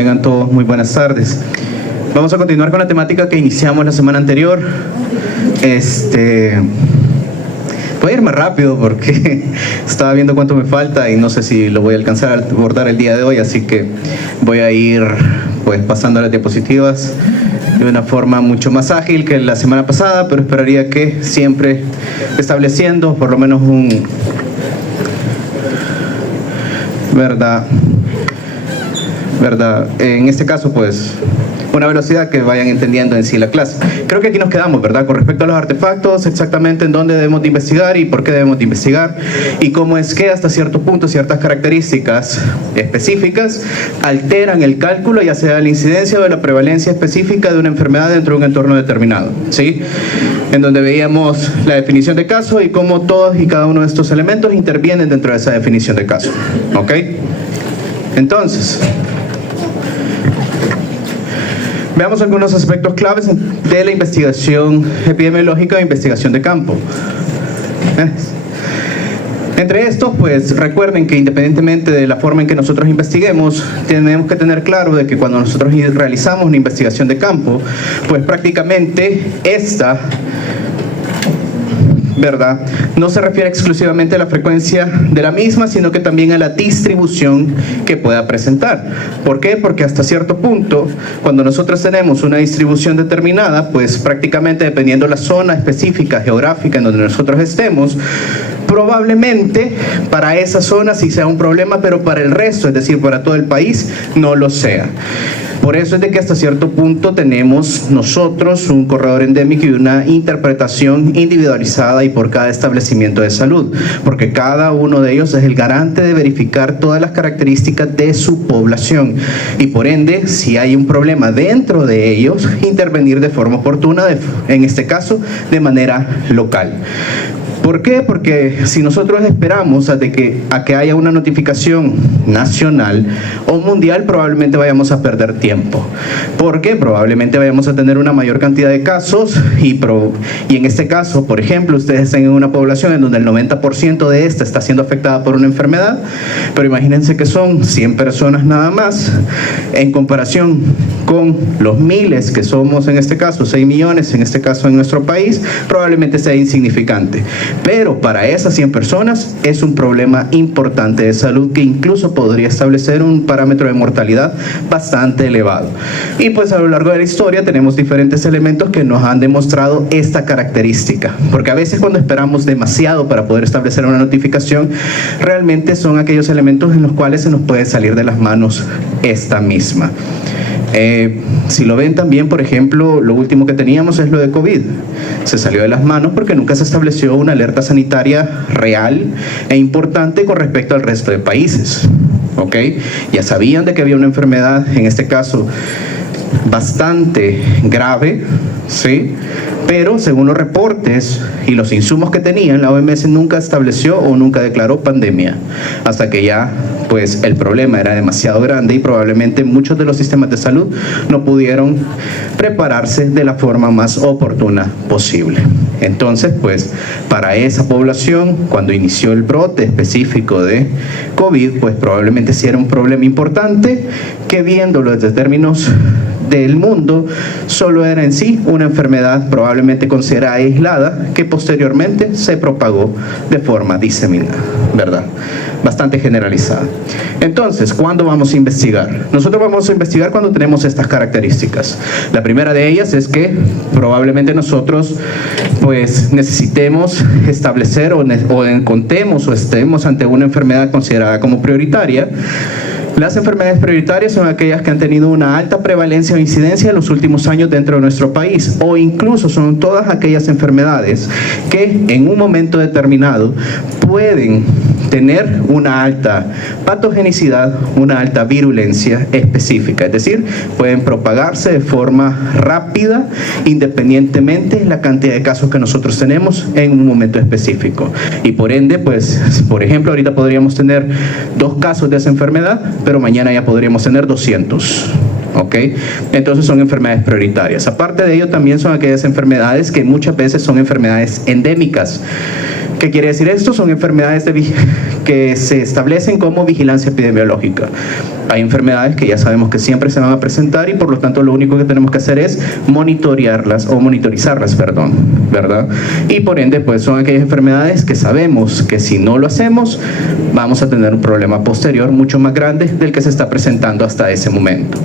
Tengan todos muy buenas tardes. Vamos a continuar con la temática que iniciamos la semana anterior. Voy a ir más rápido porque estaba viendo cuánto me falta y no sé si lo voy a alcanzar a abordar el día de hoy, así que voy a ir pues pasando las diapositivas de una forma mucho más ágil que la semana pasada, pero esperaría que siempre estableciendo por lo menos un verdad, en este caso pues una velocidad que vayan entendiendo en sí la clase. Creo que aquí nos quedamos, ¿verdad? Con respecto a los artefactos, exactamente en dónde debemos de investigar y por qué debemos de investigar y cómo es que hasta cierto punto ciertas características específicas alteran el cálculo, ya sea la incidencia o la prevalencia específica de una enfermedad dentro de un entorno determinado, ¿sí? En donde veíamos la definición de caso y cómo todos y cada uno de estos elementos intervienen dentro de esa definición de caso, ¿ok? Entonces, veamos algunos aspectos claves de la investigación epidemiológica e investigación de campo. Entre estos, pues recuerden que independientemente de la forma en que nosotros investiguemos, tenemos que tener claro de que cuando nosotros realizamos una investigación de campo, pues prácticamente esta, ¿verdad?, no se refiere exclusivamente a la frecuencia de la misma, sino que también a la distribución que pueda presentar. ¿Por qué? Porque hasta cierto punto, cuando nosotros tenemos una distribución determinada, pues prácticamente dependiendo de la zona específica, geográfica en donde nosotros estemos, probablemente para esa zona sí sea un problema, pero para el resto, es decir, para todo el país, no lo sea. Por eso es de que hasta cierto punto tenemos nosotros un corredor endémico y una interpretación individualizada y por cada establecimiento de salud, porque cada uno de ellos es el garante de verificar todas las características de su población y por ende, si hay un problema dentro de ellos, intervenir de forma oportuna, en este caso, de manera local. ¿Por qué? Porque si nosotros esperamos a que haya una notificación nacional o mundial, probablemente vayamos a perder tiempo. ¿Por qué? Probablemente vayamos a tener una mayor cantidad de casos y en este caso, por ejemplo, ustedes están en una población en donde el 90% de esta está siendo afectada por una enfermedad, pero imagínense que son 100 personas nada más, en comparación con los miles que somos en este caso, 6 millones en este caso en nuestro país, probablemente sea insignificante. Pero para esas 100 personas es un problema importante de salud que incluso podría establecer un parámetro de mortalidad bastante elevado. Y pues a lo largo de la historia tenemos diferentes elementos que nos han demostrado esta característica. Porque a veces cuando esperamos demasiado para poder establecer una notificación, realmente son aquellos elementos en los cuales se nos puede salir de las manos esta misma. Si lo ven también, por ejemplo, lo último que teníamos es lo de COVID. Se salió de las manos porque nunca se estableció una alerta sanitaria real e importante con respecto al resto de países. ¿Ok? Ya sabían de que había una enfermedad, en este caso, bastante grave, ¿sí? Pero según los reportes y los insumos que tenían, la OMS nunca estableció o nunca declaró pandemia, hasta que ya pues el problema era demasiado grande y probablemente muchos de los sistemas de salud no pudieron prepararse de la forma más oportuna posible. Entonces, pues para esa población, cuando inició el brote específico de COVID, pues probablemente sí era un problema importante que viéndolo desde términos del mundo, solo era en sí una enfermedad probablemente considerada aislada que posteriormente se propagó de forma diseminada, ¿verdad? Bastante generalizada. Entonces, ¿cuándo vamos a investigar? Nosotros vamos a investigar cuando tenemos estas características. La primera de ellas es que probablemente nosotros pues necesitemos establecer o contemos o estemos ante una enfermedad considerada como prioritaria. Las enfermedades prioritarias son aquellas que han tenido una alta prevalencia o incidencia en los últimos años dentro de nuestro país, o incluso son todas aquellas enfermedades que en un momento determinado pueden tener una alta patogenicidad, una alta virulencia específica, es decir, pueden propagarse de forma rápida independientemente de la cantidad de casos que nosotros tenemos en un momento específico. Y por ende, pues, por ejemplo, ahorita podríamos tener 2 casos de esa enfermedad, pero mañana ya podríamos tener 200. ¿Ok? Entonces son enfermedades prioritarias. Aparte de ello, también son aquellas enfermedades que muchas veces son enfermedades endémicas. ¿Qué quiere decir esto? Son enfermedades que se establecen como vigilancia epidemiológica. Hay enfermedades que ya sabemos que siempre se van a presentar y por lo tanto lo único que tenemos que hacer es monitorizarlas, ¿verdad? Y por ende, pues son aquellas enfermedades que sabemos que si no lo hacemos, vamos a tener un problema posterior mucho más grande del que se está presentando hasta ese momento.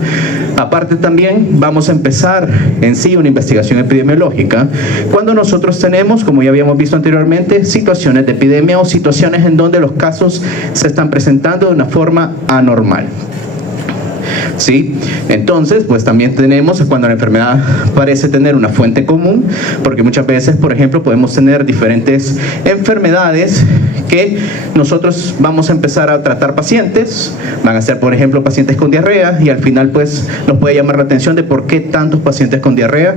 Aparte también vamos a empezar en sí una investigación epidemiológica cuando nosotros tenemos, como ya habíamos visto anteriormente, situaciones de epidemia o situaciones en donde los casos se están presentando de una forma anormal. ¿Sí? Entonces, pues también tenemos cuando la enfermedad parece tener una fuente común, porque muchas veces, por ejemplo, podemos tener diferentes enfermedades que nosotros vamos a empezar a tratar pacientes, van a ser, por ejemplo, pacientes con diarrea, y al final, pues, nos puede llamar la atención de por qué tantos pacientes con diarrea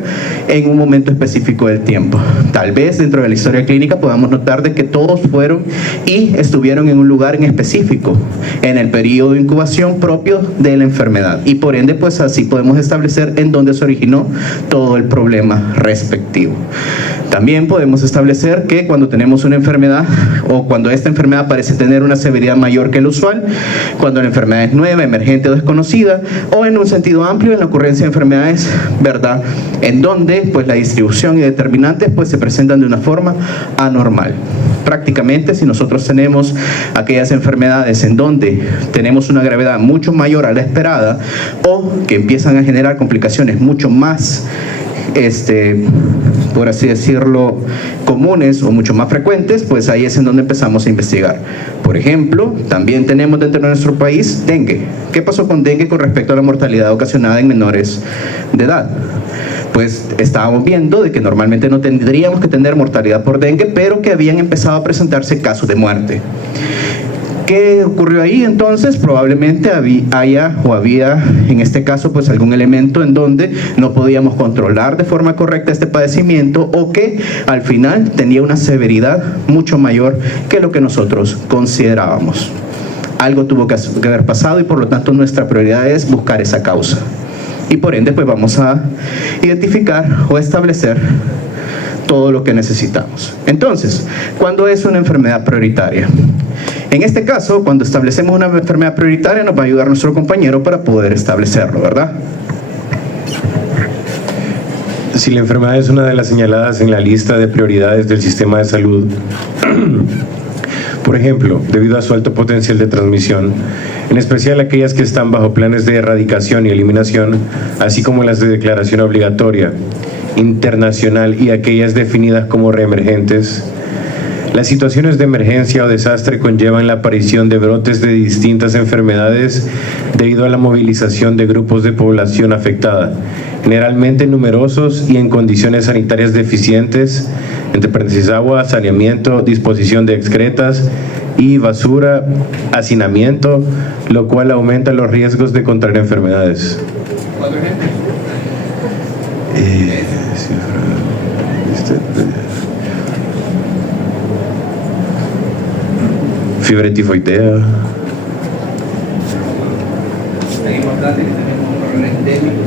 en un momento específico del tiempo. Tal vez dentro de la historia clínica podamos notar de que todos fueron y estuvieron en un lugar en específico, en el periodo de incubación propio de la enfermedad. Y por ende, pues así podemos establecer en dónde se originó todo el problema respectivo. También podemos establecer que cuando tenemos una enfermedad o cuando esta enfermedad parece tener una severidad mayor que el usual, cuando la enfermedad es nueva, emergente o desconocida, o en un sentido amplio en la ocurrencia de enfermedades, ¿verdad?, en donde pues la distribución y determinantes pues se presentan de una forma anormal. Prácticamente, si nosotros tenemos aquellas enfermedades en donde tenemos una gravedad mucho mayor a la esperada o que empiezan a generar complicaciones mucho más por así decirlo, comunes o mucho más frecuentes, pues ahí es en donde empezamos a investigar. Por ejemplo, también tenemos dentro de nuestro país dengue. ¿Qué pasó con dengue con respecto a la mortalidad ocasionada en menores de edad? Pues estábamos viendo de que normalmente no tendríamos que tener mortalidad por dengue, pero que habían empezado a presentarse casos de muerte. ¿Qué ocurrió ahí entonces? Probablemente había en este caso pues algún elemento en donde no podíamos controlar de forma correcta este padecimiento o que al final tenía una severidad mucho mayor que lo que nosotros considerábamos. Algo tuvo que haber pasado y por lo tanto nuestra prioridad es buscar esa causa. Y por ende pues vamos a identificar o establecer todo lo que necesitamos. Entonces, ¿cuándo es una enfermedad prioritaria? En este caso, cuando establecemos una enfermedad prioritaria, nos va a ayudar nuestro compañero para poder establecerlo, ¿verdad? Si la enfermedad es una de las señaladas en la lista de prioridades del sistema de salud, por ejemplo, debido a su alto potencial de transmisión, en especial aquellas que están bajo planes de erradicación y eliminación, así como las de declaración obligatoria, internacional y aquellas definidas como reemergentes, las situaciones de emergencia o desastre conllevan la aparición de brotes de distintas enfermedades debido a la movilización de grupos de población afectada, generalmente numerosos y en condiciones sanitarias deficientes, entre paréntesis agua, saneamiento, disposición de excretas y basura, hacinamiento, lo cual aumenta los riesgos de contraer enfermedades. Fiebre tifoidea. Es importante que tenemos un problema endémico,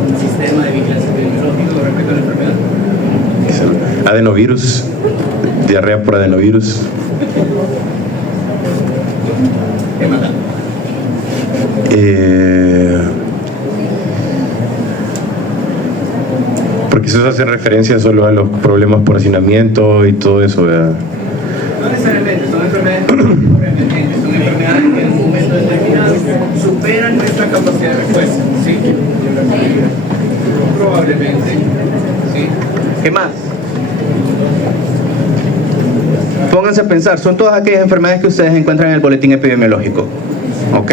un sistema de vigilancia epidemiológica con respecto a la enfermedad. Adenovirus, diarrea por adenovirus. ¿Qué más? Porque eso hace referencia solo a los problemas por hacinamiento y todo eso, ¿verdad? No necesariamente, son enfermedades emergentes, son enfermedades que en un momento determinado superan nuestra capacidad de respuesta, ¿sí? Probablemente, ¿sí? ¿Qué más? Pónganse a pensar, son todas aquellas enfermedades que ustedes encuentran en el boletín epidemiológico. ¿Ok?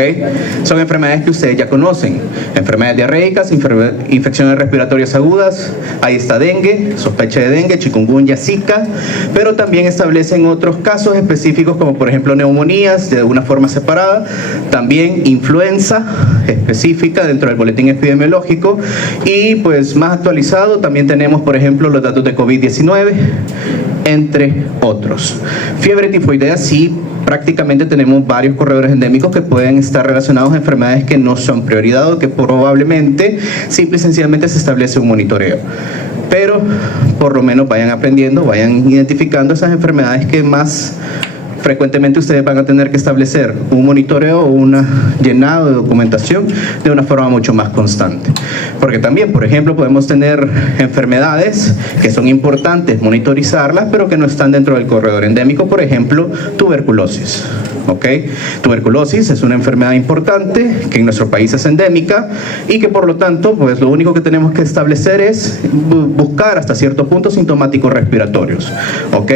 Son enfermedades que ustedes ya conocen. Enfermedades diarreicas, infecciones respiratorias agudas, ahí está dengue, sospecha de dengue, chikungunya, zika, pero también establecen otros casos específicos como por ejemplo neumonías de una forma separada, también influenza específica dentro del boletín epidemiológico y pues más actualizado también tenemos por ejemplo los datos de COVID-19, entre otros. Fiebre tifoidea sí, prácticamente tenemos varios corredores endémicos que pueden estar relacionados a enfermedades que no son prioridad o que probablemente simple y sencillamente se establece un monitoreo. Pero por lo menos vayan aprendiendo, vayan identificando esas enfermedades que más frecuentemente ustedes van a tener que establecer un monitoreo o un llenado de documentación de una forma mucho más constante. Porque también, por ejemplo, podemos tener enfermedades que son importantes monitorizarlas, pero que no están dentro del corredor endémico, por ejemplo, tuberculosis. ¿Ok? Tuberculosis es una enfermedad importante que en nuestro país es endémica y que por lo tanto pues lo único que tenemos que establecer es buscar hasta cierto punto sintomáticos respiratorios. ¿Ok?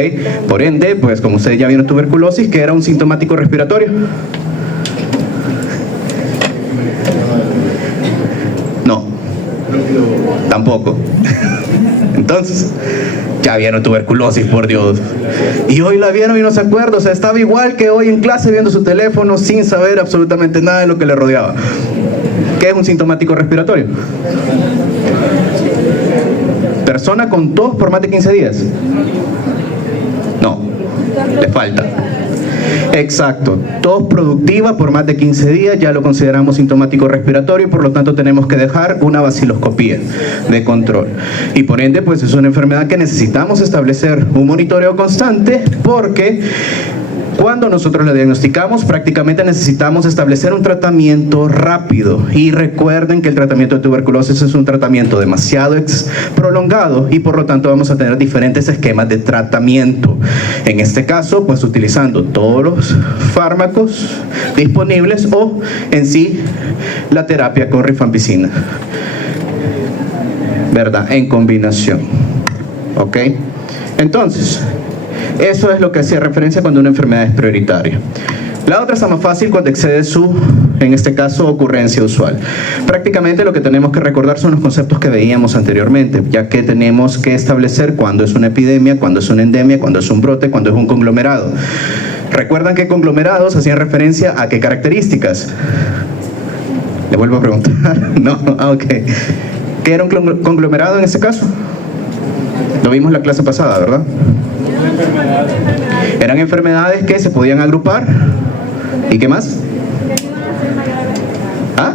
Por ende, pues como ustedes ya vieron tuberculosis, ¿qué era un sintomático respiratorio? No, tampoco. Entonces, ya vieron tuberculosis, por Dios. Y hoy la vieron y no se acuerda, o sea, estaba igual que hoy en clase viendo su teléfono sin saber absolutamente nada de lo que le rodeaba. ¿Qué es un sintomático respiratorio? ¿Persona con tos por más de 15 días? No, le falta. Exacto, tos productiva por más de 15 días ya lo consideramos sintomático respiratorio y por lo tanto tenemos que dejar una vaciloscopía de control. Y por ende, pues es una enfermedad que necesitamos establecer un monitoreo constante porque cuando nosotros la diagnosticamos, prácticamente necesitamos establecer un tratamiento rápido. Y recuerden que el tratamiento de tuberculosis es un tratamiento demasiado prolongado y por lo tanto vamos a tener diferentes esquemas de tratamiento. En este caso, pues utilizando todos los fármacos disponibles o en sí la terapia con rifampicina, ¿verdad? En combinación. ¿Ok? Entonces, eso es lo que hacía referencia cuando una enfermedad es prioritaria. La otra está más fácil cuando excede su, en este caso, ocurrencia usual. Prácticamente lo que tenemos que recordar son los conceptos que veíamos anteriormente, ya que tenemos que establecer cuándo es una epidemia, cuándo es una endemia, cuándo es un brote, cuándo es un conglomerado. ¿Recuerdan que conglomerados hacían referencia a qué características? Le vuelvo a preguntar. No, ok. ¿Qué era un conglomerado en este caso? Lo vimos en la clase pasada, ¿verdad? Eran enfermedades que se podían agrupar. ¿Y qué más? ¿Ah?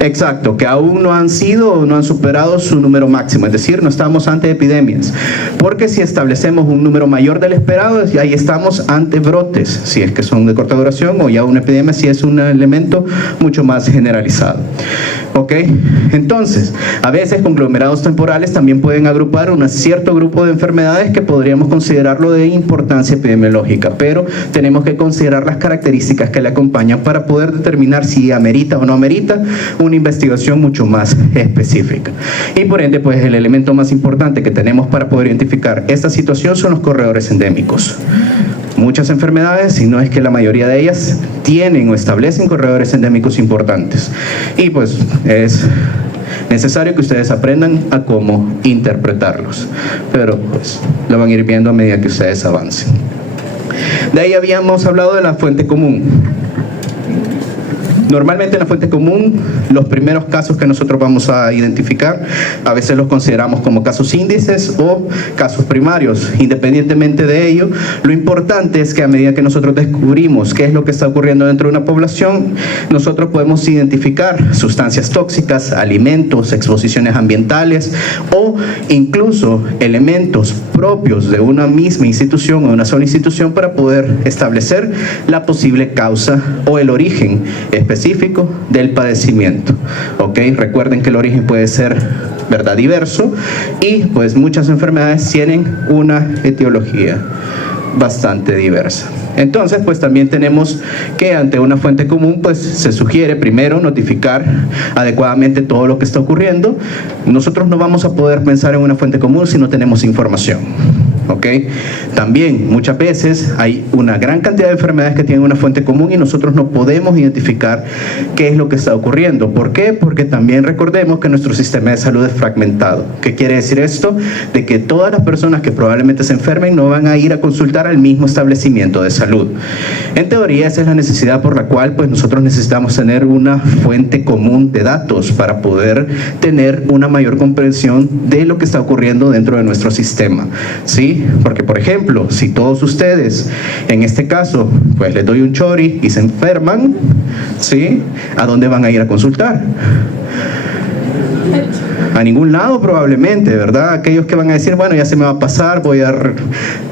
Exacto, que aún no han sido o no han superado su número máximo, es decir, no estamos ante epidemias, porque si establecemos un número mayor del esperado, ahí estamos ante brotes, si es que son de corta duración, o ya una epidemia si es un elemento mucho más generalizado. ¿Ok? Entonces, a veces conglomerados temporales también pueden agrupar un cierto grupo de enfermedades que podríamos considerarlo de importancia epidemiológica, pero tenemos que considerar las características que le acompañan para poder determinar si amerita o no amerita una investigación mucho más específica. Y por ende, pues el elemento más importante que tenemos para poder identificar esta situación son los corredores endémicos. Muchas enfermedades, si no es que la mayoría de ellas, tienen o establecen corredores endémicos importantes. Y pues es necesario que ustedes aprendan a cómo interpretarlos. Pero pues lo van a ir viendo a medida que ustedes avancen. De ahí habíamos hablado de la fuente común. Normalmente en la fuente común, los primeros casos que nosotros vamos a identificar, a veces los consideramos como casos índices o casos primarios. Independientemente de ello, lo importante es que a medida que nosotros descubrimos qué es lo que está ocurriendo dentro de una población, nosotros podemos identificar sustancias tóxicas, alimentos, exposiciones ambientales o incluso elementos propios de una misma institución o una sola institución para poder establecer la posible causa o el origen específico del padecimiento. ¿Ok? Recuerden que el origen puede ser, ¿verdad?, diverso y pues muchas enfermedades tienen una etiología bastante diversa. Entonces, pues también tenemos que ante una fuente común, pues se sugiere primero notificar adecuadamente todo lo que está ocurriendo. Nosotros no vamos a poder pensar en una fuente común si no tenemos información. ¿Ok? También muchas veces hay una gran cantidad de enfermedades que tienen una fuente común y nosotros no podemos identificar qué es lo que está ocurriendo. ¿Por qué? Porque también recordemos que nuestro sistema de salud es fragmentado. ¿Qué quiere decir esto? De que todas las personas que probablemente se enfermen no van a ir a consultar al mismo establecimiento de salud. En teoría, esa es la necesidad por la cual pues nosotros necesitamos tener una fuente común de datos para poder tener una mayor comprensión de lo que está ocurriendo dentro de nuestro sistema, ¿sí? Porque, por ejemplo, si todos ustedes, en este caso, pues les doy un chori y se enferman, ¿sí?, ¿a dónde van a ir a consultar? A ningún lado probablemente, ¿verdad? Aquellos que van a decir, bueno, ya se me va a pasar, voy a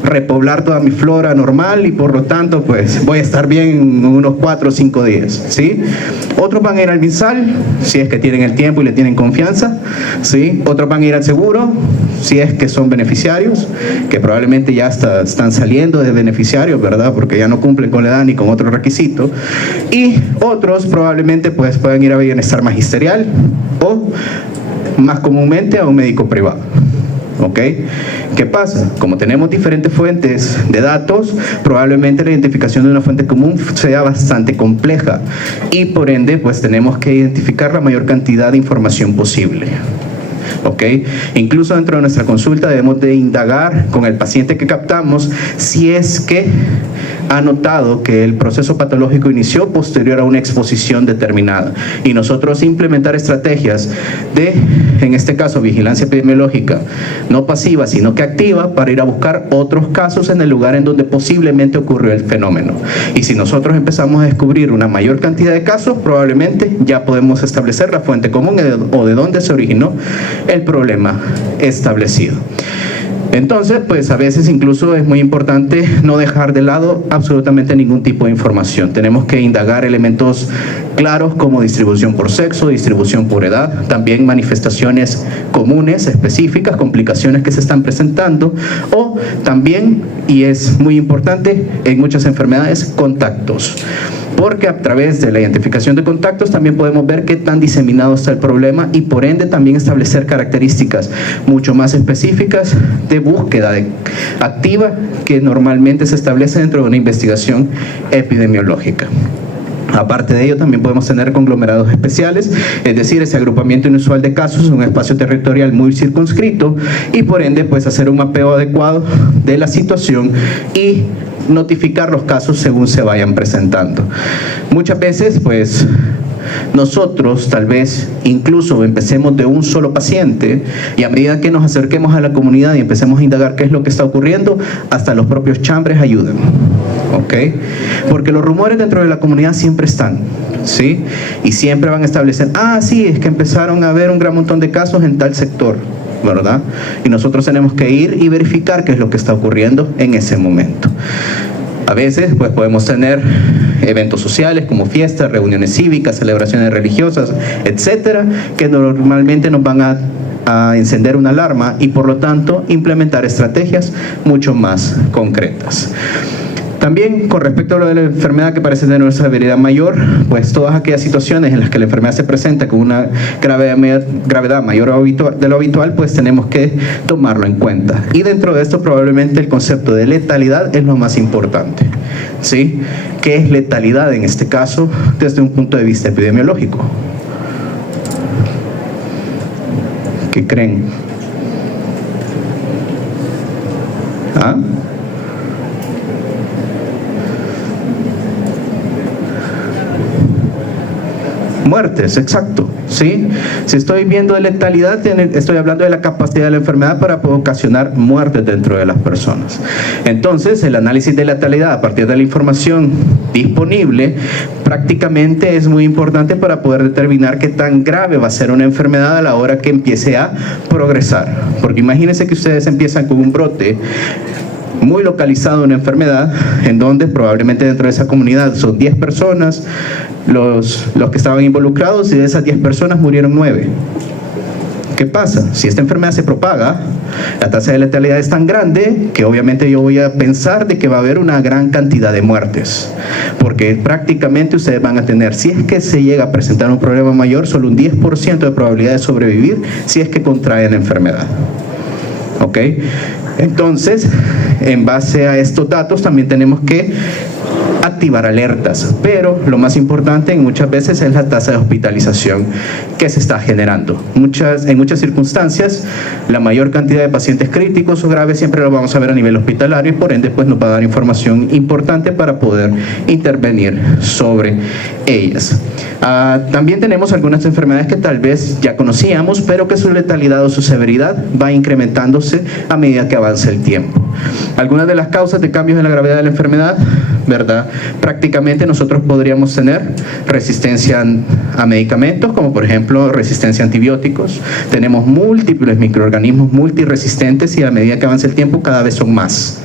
repoblar toda mi flora normal y por lo tanto, pues, voy a estar bien en unos 4 o 5 días, ¿sí? Otros van a ir al MinSal, si es que tienen el tiempo y le tienen confianza, ¿sí? Otros van a ir al seguro, si es que son beneficiarios, que probablemente ya están saliendo de beneficiarios, ¿verdad? Porque ya no cumplen con la edad ni con otro requisito. Y otros probablemente pues pueden ir a bienestar magisterial o más comúnmente a un médico privado. ¿Ok? ¿Qué pasa? Como tenemos diferentes fuentes de datos, probablemente la identificación de una fuente común sea bastante compleja y por ende pues tenemos que identificar la mayor cantidad de información posible. ¿Ok? Incluso dentro de nuestra consulta debemos de indagar con el paciente que captamos si es que ha notado que el proceso patológico inició posterior a una exposición determinada y nosotros implementar estrategias de, en este caso, vigilancia epidemiológica no pasiva sino que activa para ir a buscar otros casos en el lugar en donde posiblemente ocurrió el fenómeno. Y si nosotros empezamos a descubrir una mayor cantidad de casos, probablemente ya podemos establecer la fuente común o de dónde se originó el problema establecido. Entonces, pues a veces incluso es muy importante no dejar de lado absolutamente ningún tipo de información. Tenemos que indagar elementos claros como distribución por sexo, distribución por edad, también manifestaciones comunes, específicas, complicaciones que se están presentando o también, y es muy importante, en muchas enfermedades, contactos. Porque a través de la identificación de contactos también podemos ver qué tan diseminado está el problema y por ende también establecer características mucho más específicas de búsqueda activa que normalmente se establece dentro de una investigación epidemiológica. Aparte de ello, también podemos tener conglomerados especiales, es decir, ese agrupamiento inusual de casos en un espacio territorial muy circunscrito y por ende pues hacer un mapeo adecuado de la situación y notificar los casos según se vayan presentando. Muchas veces pues nosotros tal vez incluso empecemos de un solo paciente y a medida que nos acerquemos a la comunidad y empecemos a indagar qué es lo que está ocurriendo, hasta los propios chambres ayudan. ¿Ok? Porque los rumores dentro de la comunidad siempre están, ¿sí? Y siempre van a establecer, sí, es que empezaron a haber un gran montón de casos en tal sector, ¿verdad? Y nosotros tenemos que ir y verificar qué es lo que está ocurriendo en ese momento. A veces pues podemos tener eventos sociales como fiestas, reuniones cívicas, celebraciones religiosas, etcétera, que normalmente nos van a encender una alarma y por lo tanto implementar estrategias mucho más concretas. También con respecto a lo de la enfermedad que parece tener una severidad mayor, pues todas aquellas situaciones en las que la enfermedad se presenta con una gravedad mayor de lo habitual, pues tenemos que tomarlo en cuenta. Y dentro de esto probablemente el concepto de letalidad es lo más importante, ¿sí? ¿Qué es letalidad en este caso desde un punto de vista epidemiológico? ¿Qué creen? ¿Ah? Muertes, exacto, ¿sí? Si estoy viendo de letalidad, estoy hablando de la capacidad de la enfermedad para ocasionar muertes dentro de las personas. Entonces, el análisis de letalidad a partir de la información disponible prácticamente es muy importante para poder determinar qué tan grave va a ser una enfermedad a la hora que empiece a progresar. Porque imagínense que ustedes empiezan con un brote muy localizado de una enfermedad en donde probablemente dentro de esa comunidad son 10 personas los que estaban involucrados y de esas 10 personas murieron 9. ¿Qué pasa? Si esta enfermedad se propaga, la tasa de letalidad es tan grande que obviamente yo voy a pensar de que va a haber una gran cantidad de muertes, porque prácticamente ustedes van a tener, si es que se llega a presentar un problema mayor, solo un 10% de probabilidad de sobrevivir si es que contraen la enfermedad. ¿Ok? Entonces, en base a estos datos también tenemos que activar alertas, pero lo más importante muchas veces es la tasa de hospitalización que se está generando. En muchas circunstancias, la mayor cantidad de pacientes críticos o graves siempre lo vamos a ver a nivel hospitalario y por ende pues nos va a dar información importante para poder intervenir sobre ellas. También tenemos algunas enfermedades que tal vez ya conocíamos, pero que su letalidad o su severidad va incrementándose a medida que avanza el tiempo. Algunas de las causas de cambios en la gravedad de la enfermedad, ¿verdad? Prácticamente nosotros podríamos tener resistencia a medicamentos, como por ejemplo resistencia a antibióticos. Tenemos múltiples microorganismos multiresistentes y a medida que avanza el tiempo cada vez son más.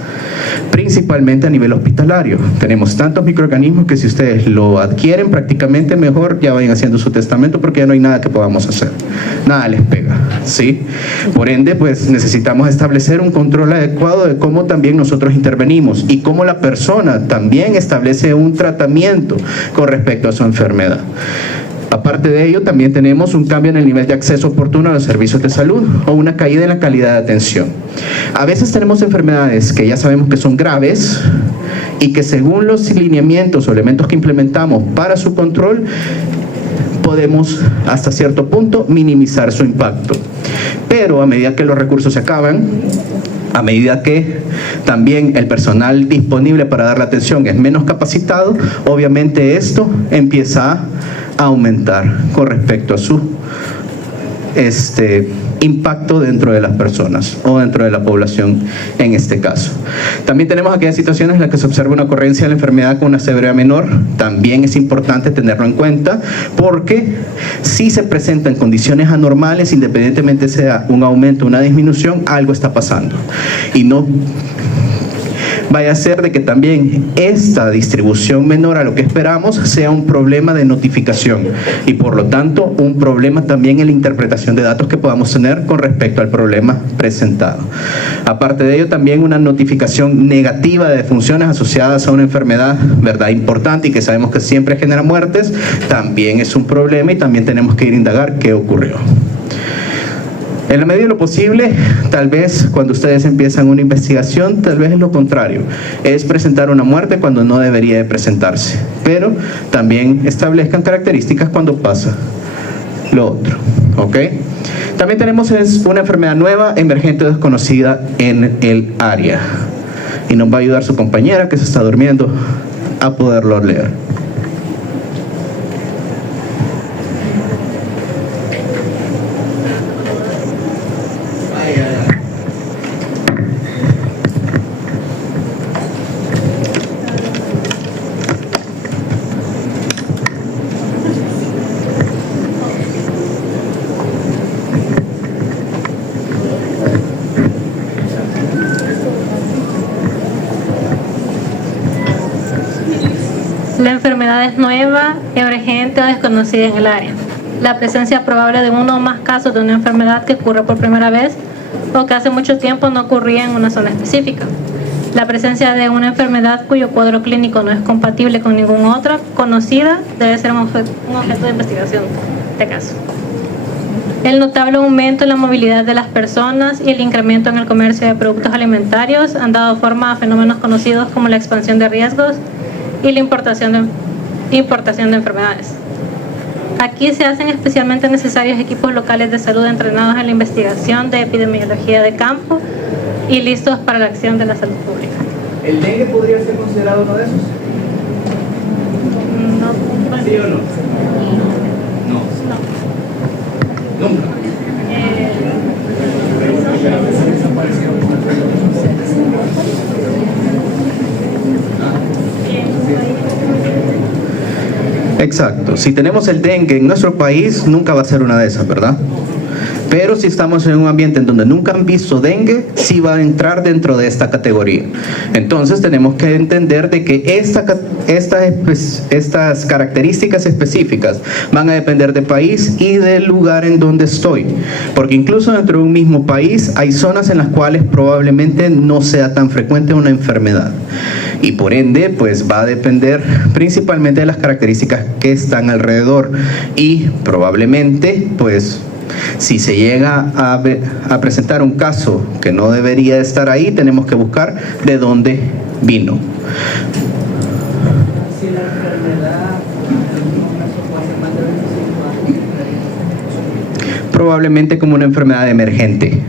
Principalmente a nivel hospitalario. Tenemos tantos microorganismos que si ustedes lo adquieren prácticamente mejor ya vayan haciendo su testamento porque ya no hay nada que podamos hacer. Nada les pega, ¿sí? Por ende, pues necesitamos establecer un control adecuado de cómo también nosotros intervenimos y cómo la persona también establece un tratamiento con respecto a su enfermedad. Aparte de ello, también tenemos un cambio en el nivel de acceso oportuno a los servicios de salud o una caída en la calidad de atención. A veces tenemos enfermedades que ya sabemos que son graves y que según los lineamientos o elementos que implementamos para su control, podemos hasta cierto punto minimizar su impacto. Pero a medida que los recursos se acaban, a medida que también el personal disponible para dar la atención es menos capacitado, obviamente esto empieza a aumentar con respecto a su impacto dentro de las personas o dentro de la población en este caso. También tenemos aquellas situaciones en las que se observa una ocurrencia de la enfermedad con una severidad menor. También es importante tenerlo en cuenta porque si se presentan condiciones anormales, independientemente sea un aumento o una disminución, algo está pasando. Y no vaya a ser de que también esta distribución menor a lo que esperamos sea un problema de notificación y por lo tanto un problema también en la interpretación de datos que podamos tener con respecto al problema presentado. Aparte de ello, también una notificación negativa de defunciones asociadas a una enfermedad, ¿verdad?, importante y que sabemos que siempre genera muertes, también es un problema y también tenemos que ir a indagar qué ocurrió. En la medida de lo posible, tal vez cuando ustedes empiezan una investigación, tal vez es lo contrario, es presentar una muerte cuando no debería de presentarse, pero también establezcan características cuando pasa lo otro, ¿ok? También tenemos una enfermedad nueva, emergente o desconocida en el área, y nos va a ayudar su compañera que se está durmiendo a poderlo leer. La enfermedad es nueva, emergente o desconocida en el área. La presencia probable de uno o más casos de una enfermedad que ocurre por primera vez o que hace mucho tiempo no ocurría en una zona específica. La presencia de una enfermedad cuyo cuadro clínico no es compatible con ninguna otra conocida debe ser un objeto de investigación de caso. El notable aumento en la movilidad de las personas y el incremento en el comercio de productos alimentarios han dado forma a fenómenos conocidos como la expansión de riesgos y la importación de enfermedades. Aquí se hacen especialmente necesarios equipos locales de salud entrenados en la investigación de epidemiología de campo y listos para la acción de la salud pública. ¿El dengue podría ser considerado uno de esos? No. ¿Sí o no? No. Nunca. Exacto. Si tenemos el dengue en nuestro país, nunca va a ser una de esas, ¿verdad? Pero si estamos en un ambiente en donde nunca han visto dengue, sí va a entrar dentro de esta categoría. Entonces tenemos que entender de que estas características específicas van a depender del país y del lugar en donde estoy. Porque incluso dentro de un mismo país hay zonas en las cuales probablemente no sea tan frecuente una enfermedad. Y por ende, pues va a depender principalmente de las características que están alrededor. Y probablemente, pues, si se llega a presentar un caso que no debería estar ahí, tenemos que buscar de dónde vino. Si la enfermedad hace más de 25 años. Probablemente como una enfermedad emergente.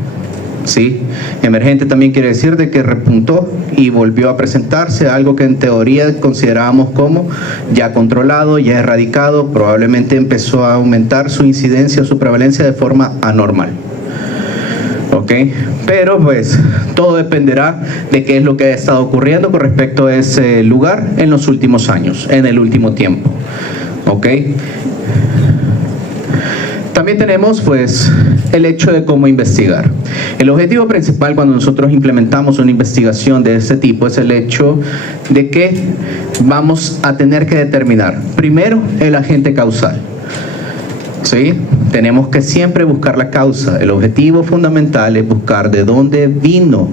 ¿sí? Emergente también quiere decir de que repuntó y volvió a presentarse, algo que en teoría considerábamos como ya controlado, ya erradicado, probablemente empezó a aumentar su incidencia o su prevalencia de forma anormal. ¿Ok? Pero pues todo dependerá de qué es lo que ha estado ocurriendo con respecto a ese lugar en los últimos años, en el último tiempo. ¿Ok? También tenemos pues el hecho de cómo investigar. El objetivo principal cuando nosotros implementamos una investigación de este tipo es el hecho de que vamos a tener que determinar primero el agente causal. ¿Sí? Tenemos que siempre buscar la causa. El objetivo fundamental es buscar de dónde vino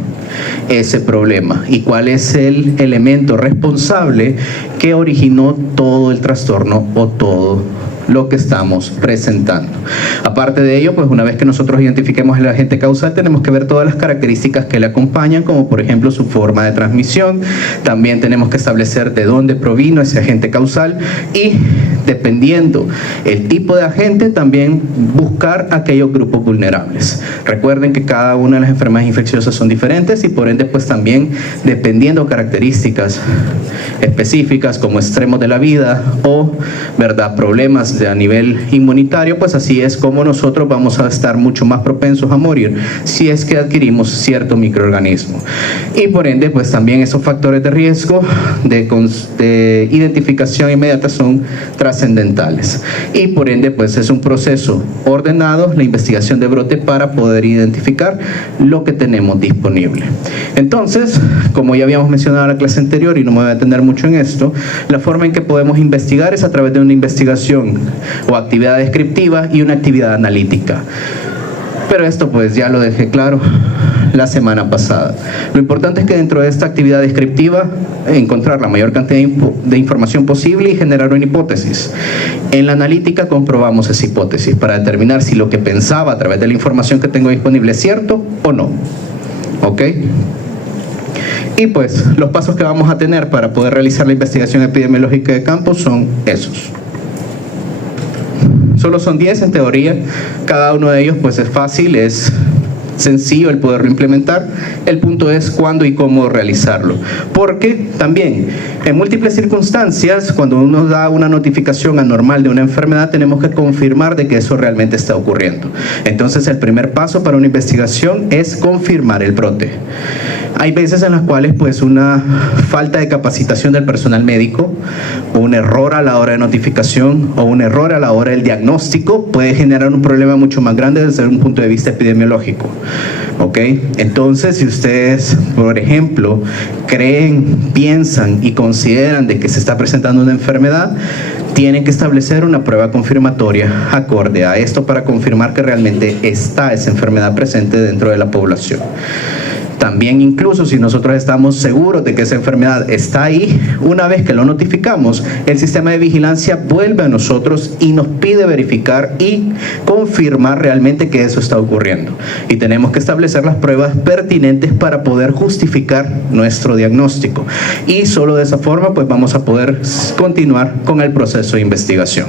ese problema y cuál es el elemento responsable que originó todo el trastorno o todo lo que estamos presentando. Aparte de ello, pues una vez que nosotros identifiquemos el agente causal, tenemos que ver todas las características que le acompañan, como por ejemplo su forma de transmisión. También tenemos que establecer de dónde provino ese agente causal y, dependiendo el tipo de agente, también buscar aquellos grupos vulnerables. Recuerden que cada una de las enfermedades infecciosas son diferentes y por ende pues también dependiendo características específicas como extremos de la vida o problemas a nivel inmunitario, pues así es como nosotros vamos a estar mucho más propensos a morir si es que adquirimos cierto microorganismo. Y por ende pues también esos factores de riesgo de identificación inmediata son trascendentales y por ende pues es un proceso ordenado la investigación de brote para poder identificar lo que tenemos disponible. Entonces, como ya habíamos mencionado en la clase anterior y no me voy a detener mucho en esto, la forma en que podemos investigar es a través de una investigación o actividad descriptiva y una actividad analítica. Pero esto pues ya lo dejé claro la semana pasada. Lo importante es que dentro de esta actividad descriptiva encontrar la mayor cantidad de información posible y generar una hipótesis. En la analítica comprobamos esa hipótesis para determinar si lo que pensaba a través de la información que tengo disponible es cierto o no. ¿Ok? Y pues los pasos que vamos a tener para poder realizar la investigación epidemiológica de campo son esos. Solo son 10 en teoría, cada uno de ellos pues es fácil, es sencillo el poderlo implementar. El punto es cuándo y cómo realizarlo, porque también en múltiples circunstancias cuando uno da una notificación anormal de una enfermedad tenemos que confirmar de que eso realmente está ocurriendo. Entonces el primer paso para una investigación es confirmar el brote. Hay veces en las cuales pues una falta de capacitación del personal médico, un error a la hora de notificación o un error a la hora del diagnóstico puede generar un problema mucho más grande desde un punto de vista epidemiológico. ¿Ok? Entonces, si ustedes, por ejemplo, creen, piensan y consideran de que se está presentando una enfermedad, tienen que establecer una prueba confirmatoria acorde a esto para confirmar que realmente está esa enfermedad presente dentro de la población. También incluso si nosotros estamos seguros de que esa enfermedad está ahí, una vez que lo notificamos, el sistema de vigilancia vuelve a nosotros y nos pide verificar y confirmar realmente que eso está ocurriendo. Y tenemos que establecer las pruebas pertinentes para poder justificar nuestro diagnóstico. Y solo de esa forma pues vamos a poder continuar con el proceso de investigación.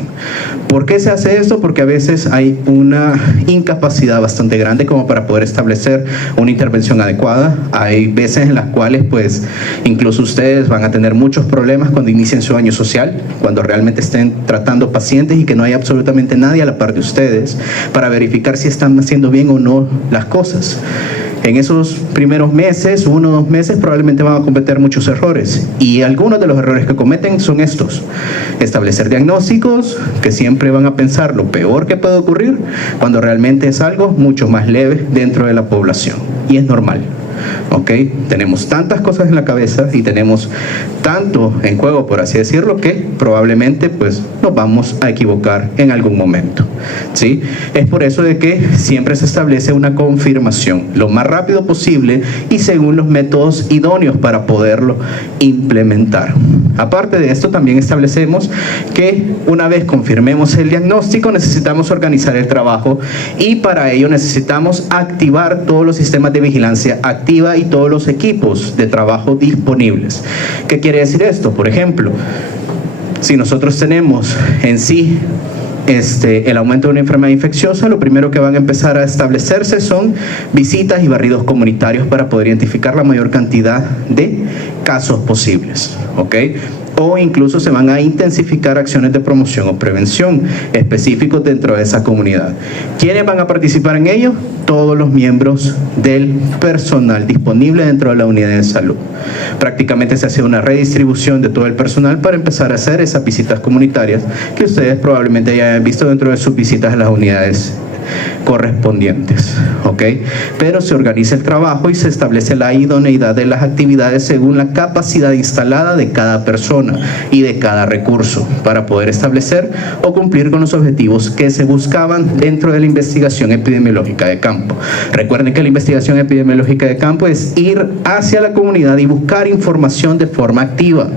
¿Por qué se hace esto? Porque a veces hay una incapacidad bastante grande como para poder establecer una intervención adecuada. Hay veces en las cuales pues incluso ustedes van a tener muchos problemas cuando inicien su año social, cuando realmente estén tratando pacientes y que no hay absolutamente nadie a la par de ustedes para verificar si están haciendo bien o no las cosas. En esos primeros meses, 1 o 2 meses, probablemente van a cometer muchos errores. Y algunos de los errores que cometen son estos. Establecer diagnósticos que siempre van a pensar lo peor que puede ocurrir, cuando realmente es algo mucho más leve dentro de la población. Y es normal. ¿Ok? Tenemos tantas cosas en la cabeza y tenemos tanto en juego, por así decirlo, que probablemente pues nos vamos a equivocar en algún momento. ¿Sí? Es por eso de que siempre se establece una confirmación lo más rápido posible y según los métodos idóneos para poderlo implementar. Aparte de esto, también establecemos que una vez confirmemos el diagnóstico, necesitamos organizar el trabajo y para ello necesitamos activar todos los sistemas de vigilancia activa y todos los equipos de trabajo disponibles. ¿Qué quiere decir esto? Por ejemplo, si nosotros tenemos en sí el aumento de una enfermedad infecciosa, lo primero que van a empezar a establecerse son visitas y barridos comunitarios para poder identificar la mayor cantidad de casos posibles, ¿ok? O incluso se van a intensificar acciones de promoción o prevención específicos dentro de esa comunidad. ¿Quiénes van a participar en ello? Todos los miembros del personal disponible dentro de la unidad de salud. Prácticamente se hace una redistribución de todo el personal para empezar a hacer esas visitas comunitarias que ustedes probablemente ya hayan visto dentro de sus visitas a las unidades correspondientes, ¿ok? Pero se organiza el trabajo y se establece la idoneidad de las actividades según la capacidad instalada de cada persona y de cada recurso para poder establecer o cumplir con los objetivos que se buscaban dentro de la investigación epidemiológica de campo. Recuerden que la investigación epidemiológica de campo es ir hacia la comunidad y buscar información de forma activa,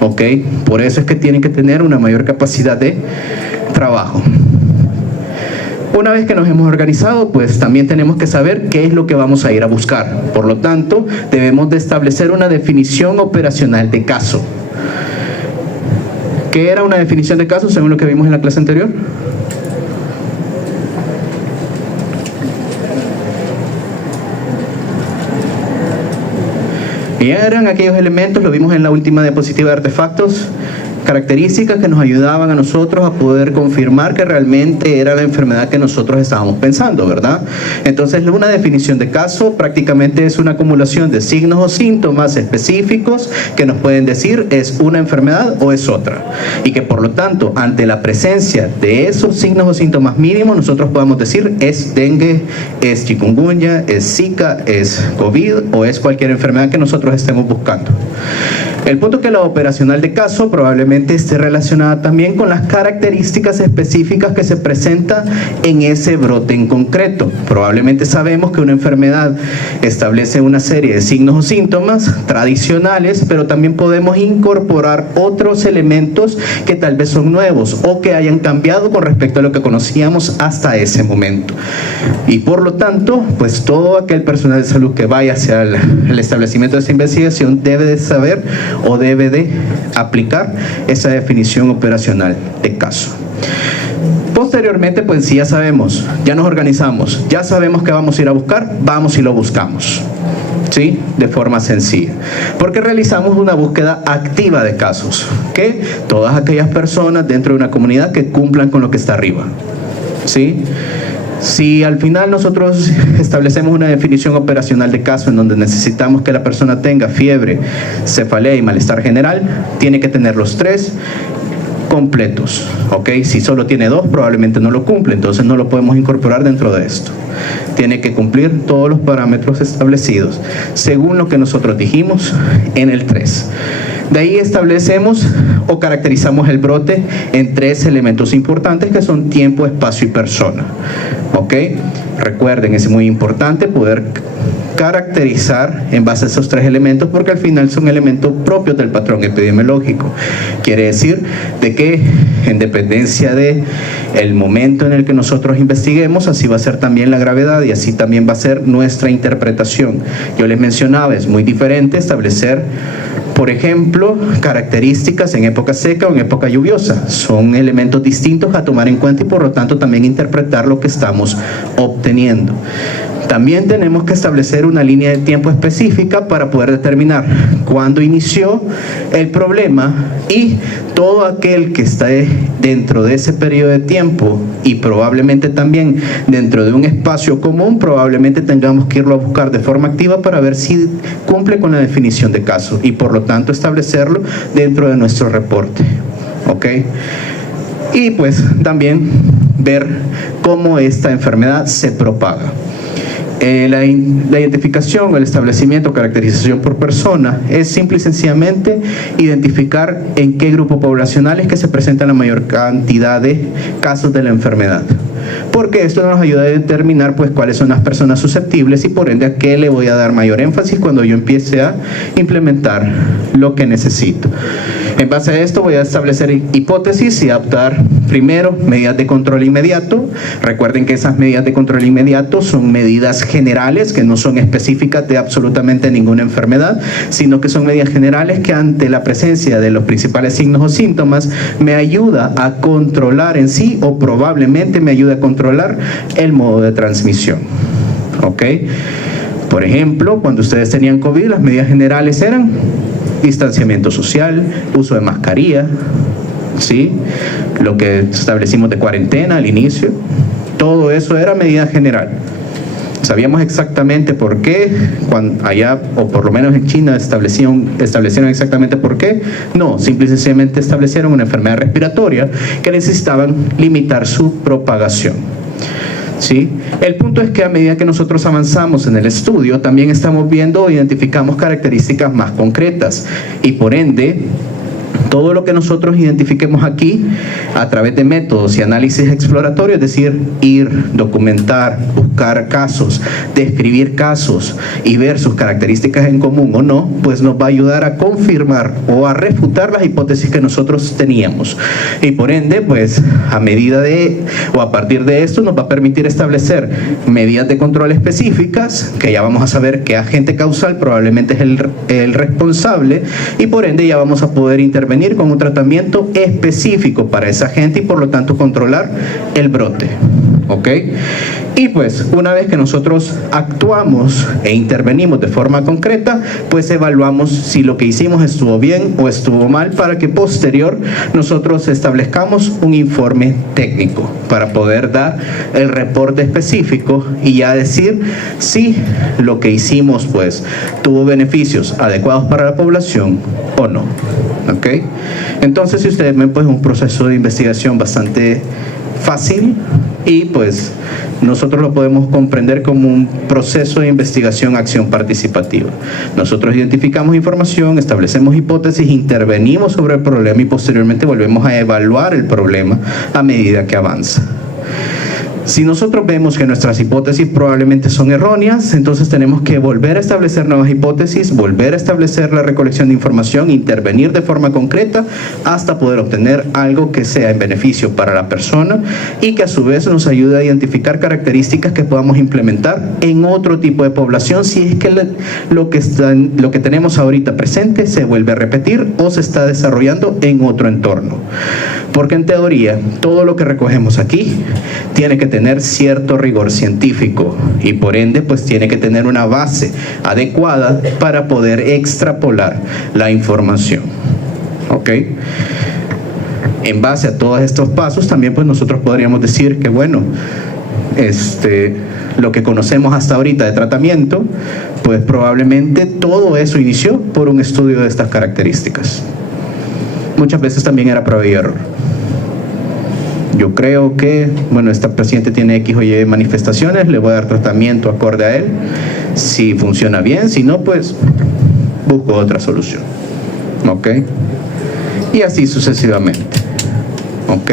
¿ok? Por eso es que tienen que tener una mayor capacidad de trabajo. Una vez que nos hemos organizado, pues también tenemos que saber qué es lo que vamos a ir a buscar. Por lo tanto, debemos de establecer una definición operacional de caso. ¿Qué era una definición de caso según lo que vimos en la clase anterior? Y eran aquellos elementos, lo vimos en la última diapositiva de artefactos, características que nos ayudaban a nosotros a poder confirmar que realmente era la enfermedad que nosotros estábamos pensando, ¿verdad? Entonces, una definición de caso prácticamente es una acumulación de signos o síntomas específicos que nos pueden decir es una enfermedad o es otra. Y que por lo tanto, ante la presencia de esos signos o síntomas mínimos, nosotros podemos decir es dengue, es chikungunya, es Zika, es COVID o es cualquier enfermedad que nosotros estemos buscando. El punto es que la operacional de caso probablemente esté relacionada también con las características específicas que se presentan en ese brote en concreto. Probablemente sabemos que una enfermedad establece una serie de signos o síntomas tradicionales, pero también podemos incorporar otros elementos que tal vez son nuevos o que hayan cambiado con respecto a lo que conocíamos hasta ese momento. Y por lo tanto, pues todo aquel personal de salud que vaya hacia el establecimiento de esa investigación debe de saber o debe de aplicar esa definición operacional de caso. Posteriormente, pues si ya sabemos, ya nos organizamos, ya sabemos que vamos a ir a buscar, vamos y lo buscamos, ¿sí? De forma sencilla. Porque realizamos una búsqueda activa de casos, que todas aquellas personas dentro de una comunidad que cumplan con lo que está arriba, ¿sí? Si al final nosotros establecemos una definición operacional de caso en donde necesitamos que la persona tenga fiebre, cefalea y malestar general, tiene que tener los 3 completos, ¿ok? Si solo tiene 2, probablemente no lo cumple, entonces no lo podemos incorporar dentro de esto. Tiene que cumplir todos los parámetros establecidos, según lo que nosotros dijimos en el 3. De ahí establecemos o caracterizamos el brote en 3 elementos importantes que son tiempo, espacio y persona. ¿Ok? Recuerden, es muy importante poder caracterizar en base a esos 3 elementos porque al final son elementos propios del patrón epidemiológico. Quiere decir de que en dependencia de el momento en el que nosotros investiguemos, así va a ser también la gravedad y así también va a ser nuestra interpretación. Yo les mencionaba, es muy diferente establecer, por ejemplo, características en época seca o en época lluviosa. Son elementos distintos a tomar en cuenta y por lo tanto también interpretar lo que estamos obteniendo. También tenemos que establecer una línea de tiempo específica para poder determinar cuándo inició el problema y todo aquel que está dentro de ese periodo de tiempo y probablemente también dentro de un espacio común, probablemente tengamos que irlo a buscar de forma activa para ver si cumple con la definición de caso y por lo tanto establecerlo dentro de nuestro reporte. ¿Ok? Y pues también ver cómo esta enfermedad se propaga. La identificación, el establecimiento, caracterización por persona es simple y sencillamente identificar en qué grupo poblacional es que se presenta la mayor cantidad de casos de la enfermedad. Porque esto nos ayuda a determinar pues cuáles son las personas susceptibles y por ende a qué le voy a dar mayor énfasis cuando yo empiece a implementar lo que necesito. En base a esto voy a establecer hipótesis y adoptar primero medidas de control inmediato. Recuerden que esas medidas de control inmediato son medidas generales que no son específicas de absolutamente ninguna enfermedad, sino que son medidas generales que ante la presencia de los principales signos o síntomas me ayuda a controlar en sí, o probablemente me ayuda a controlar el modo de transmisión. ¿Ok? Por ejemplo, cuando ustedes tenían COVID, las medidas generales eran distanciamiento social, uso de mascarilla, ¿sí? Lo que establecimos de cuarentena al inicio, todo eso era medida general. Sabíamos exactamente por qué, cuando allá, o por lo menos en China, establecieron exactamente por qué. No, simple y sencillamente establecieron una enfermedad respiratoria que necesitaban limitar su propagación. ¿Sí? El punto es que a medida que nosotros avanzamos en el estudio, también estamos viendo o identificamos características más concretas y por ende, todo lo que nosotros identifiquemos aquí a través de métodos y análisis exploratorios, es decir, ir, documentar, buscar casos, describir casos y ver sus características en común o no, pues nos va a ayudar a confirmar o a refutar las hipótesis que nosotros teníamos. Y por ende, pues a medida de, o a partir de esto, nos va a permitir establecer medidas de control específicas, que ya vamos a saber qué agente causal probablemente es el responsable, y por ende ya vamos a poder intervenir con un tratamiento específico para esa gente y por lo tanto controlar el brote. ¿Ok? Y pues una vez que nosotros actuamos e intervenimos de forma concreta, pues evaluamos si lo que hicimos estuvo bien o estuvo mal, para que posterior nosotros establezcamos un informe técnico para poder dar el reporte específico y ya decir si lo que hicimos pues tuvo beneficios adecuados para la población o no. ¿Ok? Entonces, si ustedes ven, pues un proceso de investigación bastante fácil y pues nosotros lo podemos comprender como un proceso de investigación, acción participativa. Nosotros identificamos información, establecemos hipótesis, intervenimos sobre el problema y posteriormente volvemos a evaluar el problema a medida que avanza. Si nosotros vemos que nuestras hipótesis probablemente son erróneas, entonces tenemos que volver a establecer nuevas hipótesis, volver a establecer la recolección de información, intervenir de forma concreta hasta poder obtener algo que sea en beneficio para la persona y que a su vez nos ayude a identificar características que podamos implementar en otro tipo de población si es que lo que tenemos ahorita presente se vuelve a repetir o se está desarrollando en otro entorno. Porque en teoría todo lo que recogemos aquí tiene que tener cierto rigor científico y por ende pues tiene que tener una base adecuada para poder extrapolar la información. ¿Ok? En base a todos estos pasos también pues nosotros podríamos decir que bueno, lo que conocemos hasta ahorita de tratamiento, pues probablemente todo eso inició por un estudio de estas características. Muchas veces también era prueba y error. Yo creo que, bueno, esta paciente tiene X o Y manifestaciones, le voy a dar tratamiento acorde a él. Si funciona bien, si no, pues busco otra solución. ¿Ok? Y así sucesivamente. ¿Ok?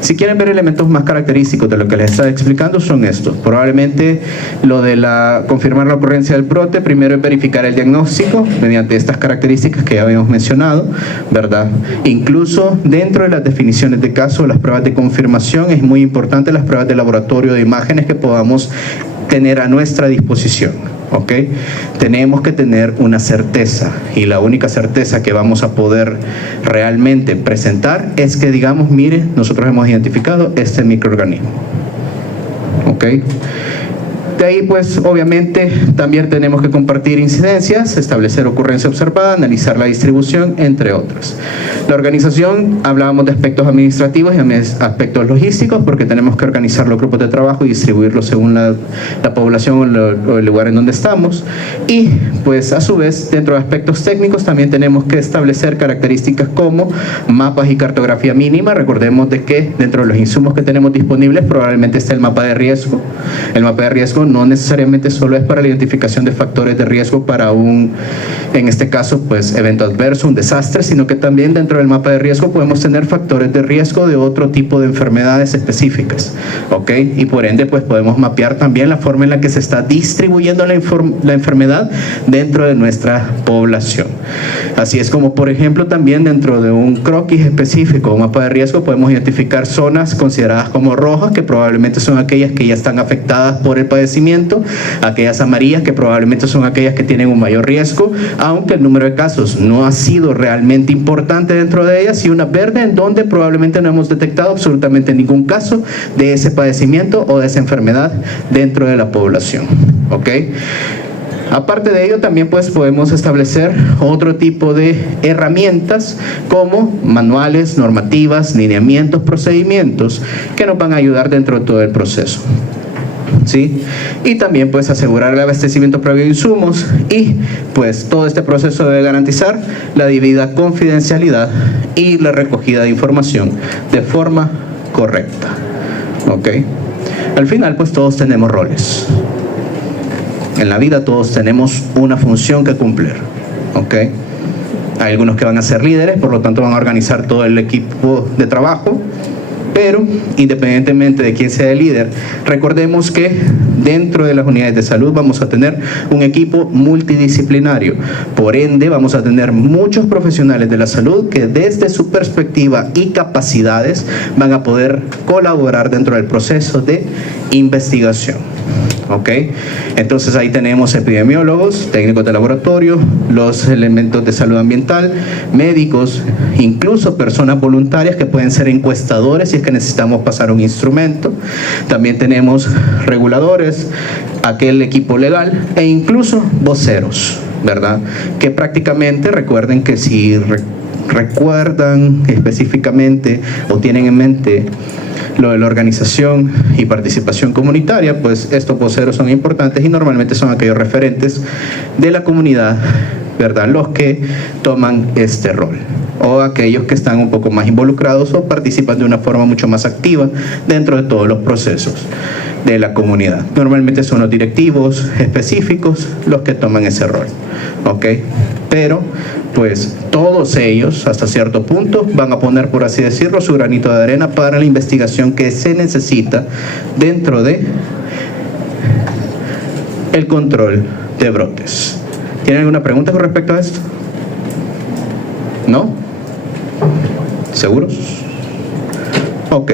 Si quieren ver elementos más característicos de lo que les estaba explicando, son estos. Probablemente lo de confirmar la ocurrencia del brote, primero es verificar el diagnóstico mediante estas características que ya habíamos mencionado, ¿verdad? Incluso dentro de las definiciones de caso, las pruebas de confirmación, es muy importante las pruebas de laboratorio de imágenes que podamos tener a nuestra disposición. ¿Ok? Tenemos que tener una certeza y la única certeza que vamos a poder realmente presentar es que digamos, mire, nosotros hemos identificado este microorganismo. ¿Ok? De ahí pues obviamente también tenemos que compartir incidencias, establecer ocurrencia observada, analizar la distribución, entre otros. La organización, hablábamos de aspectos administrativos y aspectos logísticos porque tenemos que organizar los grupos de trabajo y distribuirlos según la población o el lugar en donde estamos. Y pues a su vez dentro de aspectos técnicos también tenemos que establecer características como mapas y cartografía mínima. Recordemos de que dentro de los insumos que tenemos disponibles probablemente está el mapa de riesgo. El mapa de riesgo no necesariamente solo es para la identificación de factores de riesgo para en este caso, pues evento adverso, un desastre, sino que también dentro del mapa de riesgo podemos tener factores de riesgo de otro tipo de enfermedades específicas, ¿ok? Y por ende, pues podemos mapear también la forma en la que se está distribuyendo la enfermedad dentro de nuestra población. Así es como, por ejemplo, también dentro de un croquis específico, un mapa de riesgo, podemos identificar zonas consideradas como rojas, que probablemente son aquellas que ya están afectadas por el padecimiento, aquellas amarillas que probablemente son aquellas que tienen un mayor riesgo, aunque el número de casos no ha sido realmente importante dentro de ellas, y una verde en donde probablemente no hemos detectado absolutamente ningún caso de ese padecimiento o de esa enfermedad dentro de la población. ¿Ok? Aparte de ello, también pues podemos establecer otro tipo de herramientas como manuales, normativas, lineamientos, procedimientos que nos van a ayudar dentro de todo el proceso. ¿Sí? Y también pues asegurar el abastecimiento previo de insumos, y pues todo este proceso debe garantizar la debida confidencialidad y la recogida de información de forma correcta. ¿Ok? Al final pues todos tenemos roles. En la vida todos tenemos una función que cumplir. ¿Ok? Hay algunos que van a ser líderes, por lo tanto van a organizar todo el equipo de trabajo. Pero, independientemente de quién sea el líder, recordemos que dentro de las unidades de salud vamos a tener un equipo multidisciplinario. Por ende, vamos a tener muchos profesionales de la salud que desde su perspectiva y capacidades van a poder colaborar dentro del proceso de investigación. ¿Ok? Entonces ahí tenemos epidemiólogos, técnicos de laboratorio, los elementos de salud ambiental, médicos, incluso personas voluntarias que pueden ser encuestadores si es que necesitamos pasar un instrumento. También tenemos reguladores, aquel equipo legal e incluso voceros, ¿verdad? Que prácticamente, recuerden que si recuerdan específicamente o tienen en mente lo de la organización y participación comunitaria, pues estos voceros son importantes y normalmente son aquellos referentes de la comunidad, ¿verdad?, los que toman este rol, o aquellos que están un poco más involucrados o participan de una forma mucho más activa dentro de todos los procesos de la comunidad. Normalmente son los directivos específicos los que toman ese rol, ¿ok? Pero pues todos ellos hasta cierto punto van a poner, por así decirlo, su granito de arena para la investigación que se necesita dentro de el control de brotes. ¿Tienen alguna pregunta con respecto a esto? ¿No? ¿Seguros? Ok.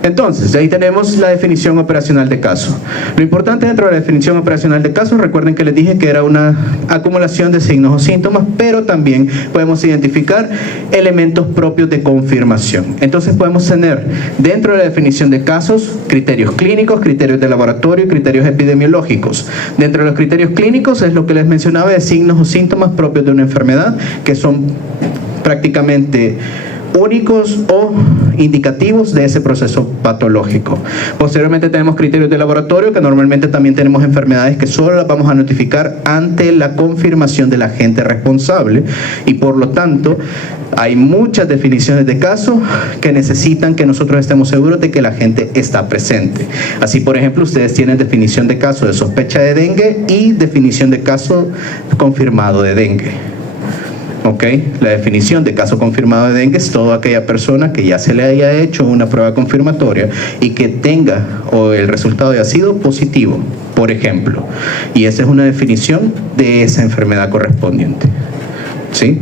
Entonces, de ahí tenemos la definición operacional de caso. Lo importante dentro de la definición operacional de caso, recuerden que les dije que era una acumulación de signos o síntomas, pero también podemos identificar elementos propios de confirmación. Entonces podemos tener dentro de la definición de casos criterios clínicos, criterios de laboratorio y criterios epidemiológicos. Dentro de los criterios clínicos es lo que les mencionaba de signos o síntomas propios de una enfermedad, que son prácticamente únicos o indicativos de ese proceso patológico. Posteriormente tenemos criterios de laboratorio, que normalmente también tenemos enfermedades que solo las vamos a notificar ante la confirmación del agente responsable, y por lo tanto hay muchas definiciones de caso que necesitan que nosotros estemos seguros de que el agente está presente. Así, por ejemplo, ustedes tienen definición de caso de sospecha de dengue y definición de caso confirmado de dengue. ¿Ok? La definición de caso confirmado de dengue es toda aquella persona que ya se le haya hecho una prueba confirmatoria y que tenga o el resultado haya sido positivo, por ejemplo. Y esa es una definición de esa enfermedad correspondiente. ¿Sí?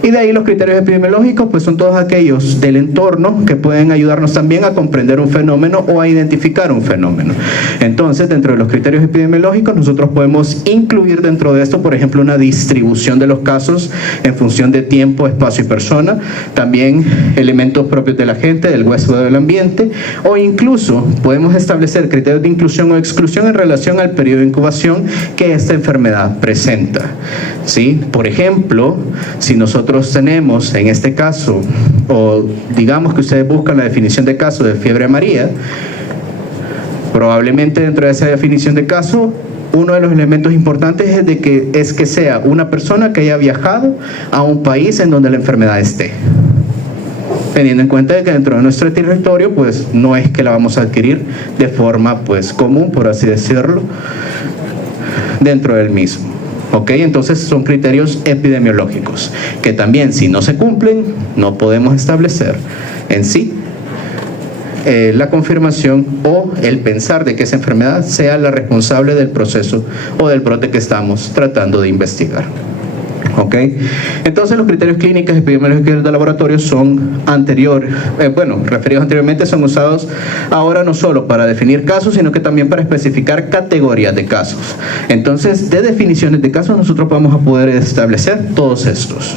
Y de ahí los criterios epidemiológicos, pues son todos aquellos del entorno que pueden ayudarnos también a comprender un fenómeno o a identificar un fenómeno. Entonces, dentro de los criterios epidemiológicos, nosotros podemos incluir dentro de esto, por ejemplo, una distribución de los casos en función de tiempo, espacio y persona, también elementos propios de la gente, del huésped o del ambiente, o incluso podemos establecer criterios de inclusión o exclusión en relación al periodo de incubación que esta enfermedad presenta. ¿Sí? Por ejemplo, si nosotros tenemos en este caso, o digamos que ustedes buscan la definición de caso de fiebre amarilla, probablemente dentro de esa definición de caso, uno de los elementos importantes es que sea una persona que haya viajado a un país en donde la enfermedad esté, teniendo en cuenta de que dentro de nuestro territorio pues no es que la vamos a adquirir de forma pues común, por así decirlo, dentro del mismo. ¿Ok? Entonces son criterios epidemiológicos que también, si no se cumplen, no podemos establecer en sí la confirmación o el pensar de que esa enfermedad sea la responsable del proceso o del brote que estamos tratando de investigar. ¿Ok? Entonces los criterios clínicos y epidemiológicos de laboratorio son referidos anteriormente, son usados ahora no solo para definir casos, sino que también para especificar categorías de casos. Entonces, de definiciones de casos nosotros vamos a poder establecer todos estos: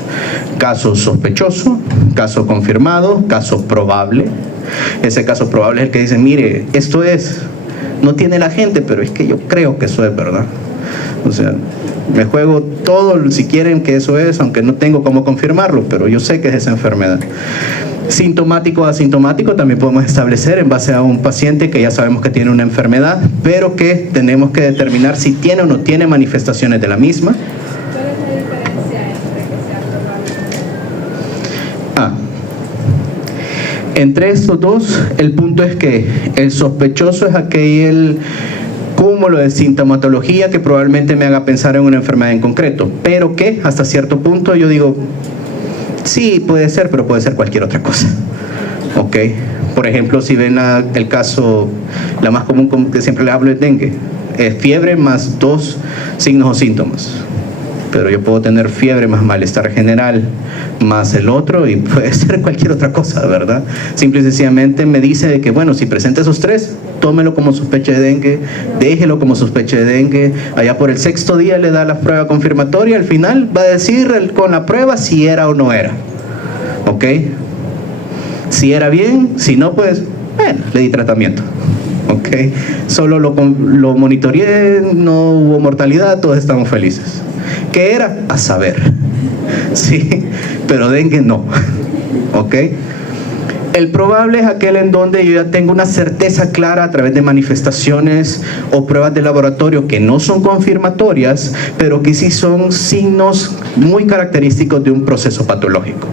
caso sospechoso, caso confirmado, caso probable. Ese caso probable es el que dice, mire, esto no tiene la gente, pero es que yo creo que eso es verdad. O sea, me juego todo si quieren que eso es, aunque no tengo cómo confirmarlo, pero yo sé que es esa enfermedad. Sintomático o asintomático también podemos establecer en base a un paciente que ya sabemos que tiene una enfermedad, pero que tenemos que determinar si tiene o no tiene manifestaciones de la misma. ¿Cuál es la diferencia entre que sea probable? Entre estos dos, el punto es que el sospechoso es aquel cúmulo de sintomatología que probablemente me haga pensar en una enfermedad en concreto, pero que hasta cierto punto yo digo, sí, puede ser, pero puede ser cualquier otra cosa. ¿Ok? Por ejemplo, si ven el caso, la más común que siempre les hablo es dengue, es fiebre más 2 signos o síntomas. Pero yo puedo tener fiebre más malestar general más el otro y puede ser cualquier otra cosa, ¿verdad? Simple y sencillamente me dice de que, bueno, si presenta esos 3, tómelo como sospecha de dengue, déjelo como sospecha de dengue, allá por el 6º día le da la prueba confirmatoria, al final va a decir con la prueba si era o no era. ¿Ok? Si era bien, si no, pues, le di tratamiento. ¿Ok? Solo lo monitoreé, no hubo mortalidad, todos estamos felices. ¿Qué era? A saber. Sí, pero dengue no. ¿Ok? El probable es aquel en donde yo ya tengo una certeza clara a través de manifestaciones o pruebas de laboratorio que no son confirmatorias, pero que sí son signos muy característicos de un proceso patológico.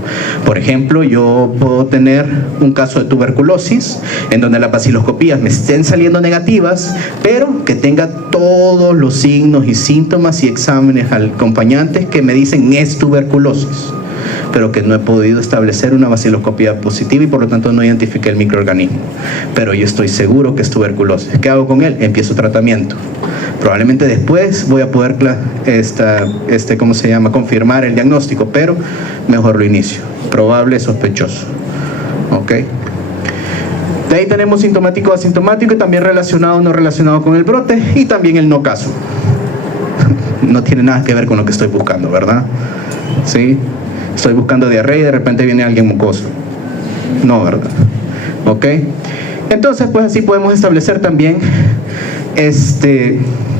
Por ejemplo, yo puedo tener un caso de tuberculosis en donde las baciloscopías me estén saliendo negativas, pero que tenga todos los signos y síntomas y exámenes acompañantes que me dicen es tuberculosis, pero que no he podido establecer una baciloscopía positiva y por lo tanto no identifiqué el microorganismo. Pero yo estoy seguro que es tuberculosis. ¿Qué hago con él? Empiezo tratamiento. Probablemente después voy a poder confirmar el diagnóstico, pero mejor lo inicio. Probable, sospechoso. ¿Ok? De ahí tenemos sintomático, asintomático, y también relacionado o no relacionado con el brote, y también el no caso. No tiene nada que ver con lo que estoy buscando, ¿verdad? ¿Sí? Estoy buscando diarrea y de repente viene alguien mucoso. No, ¿verdad? ¿Ok? Entonces, pues así podemos establecer también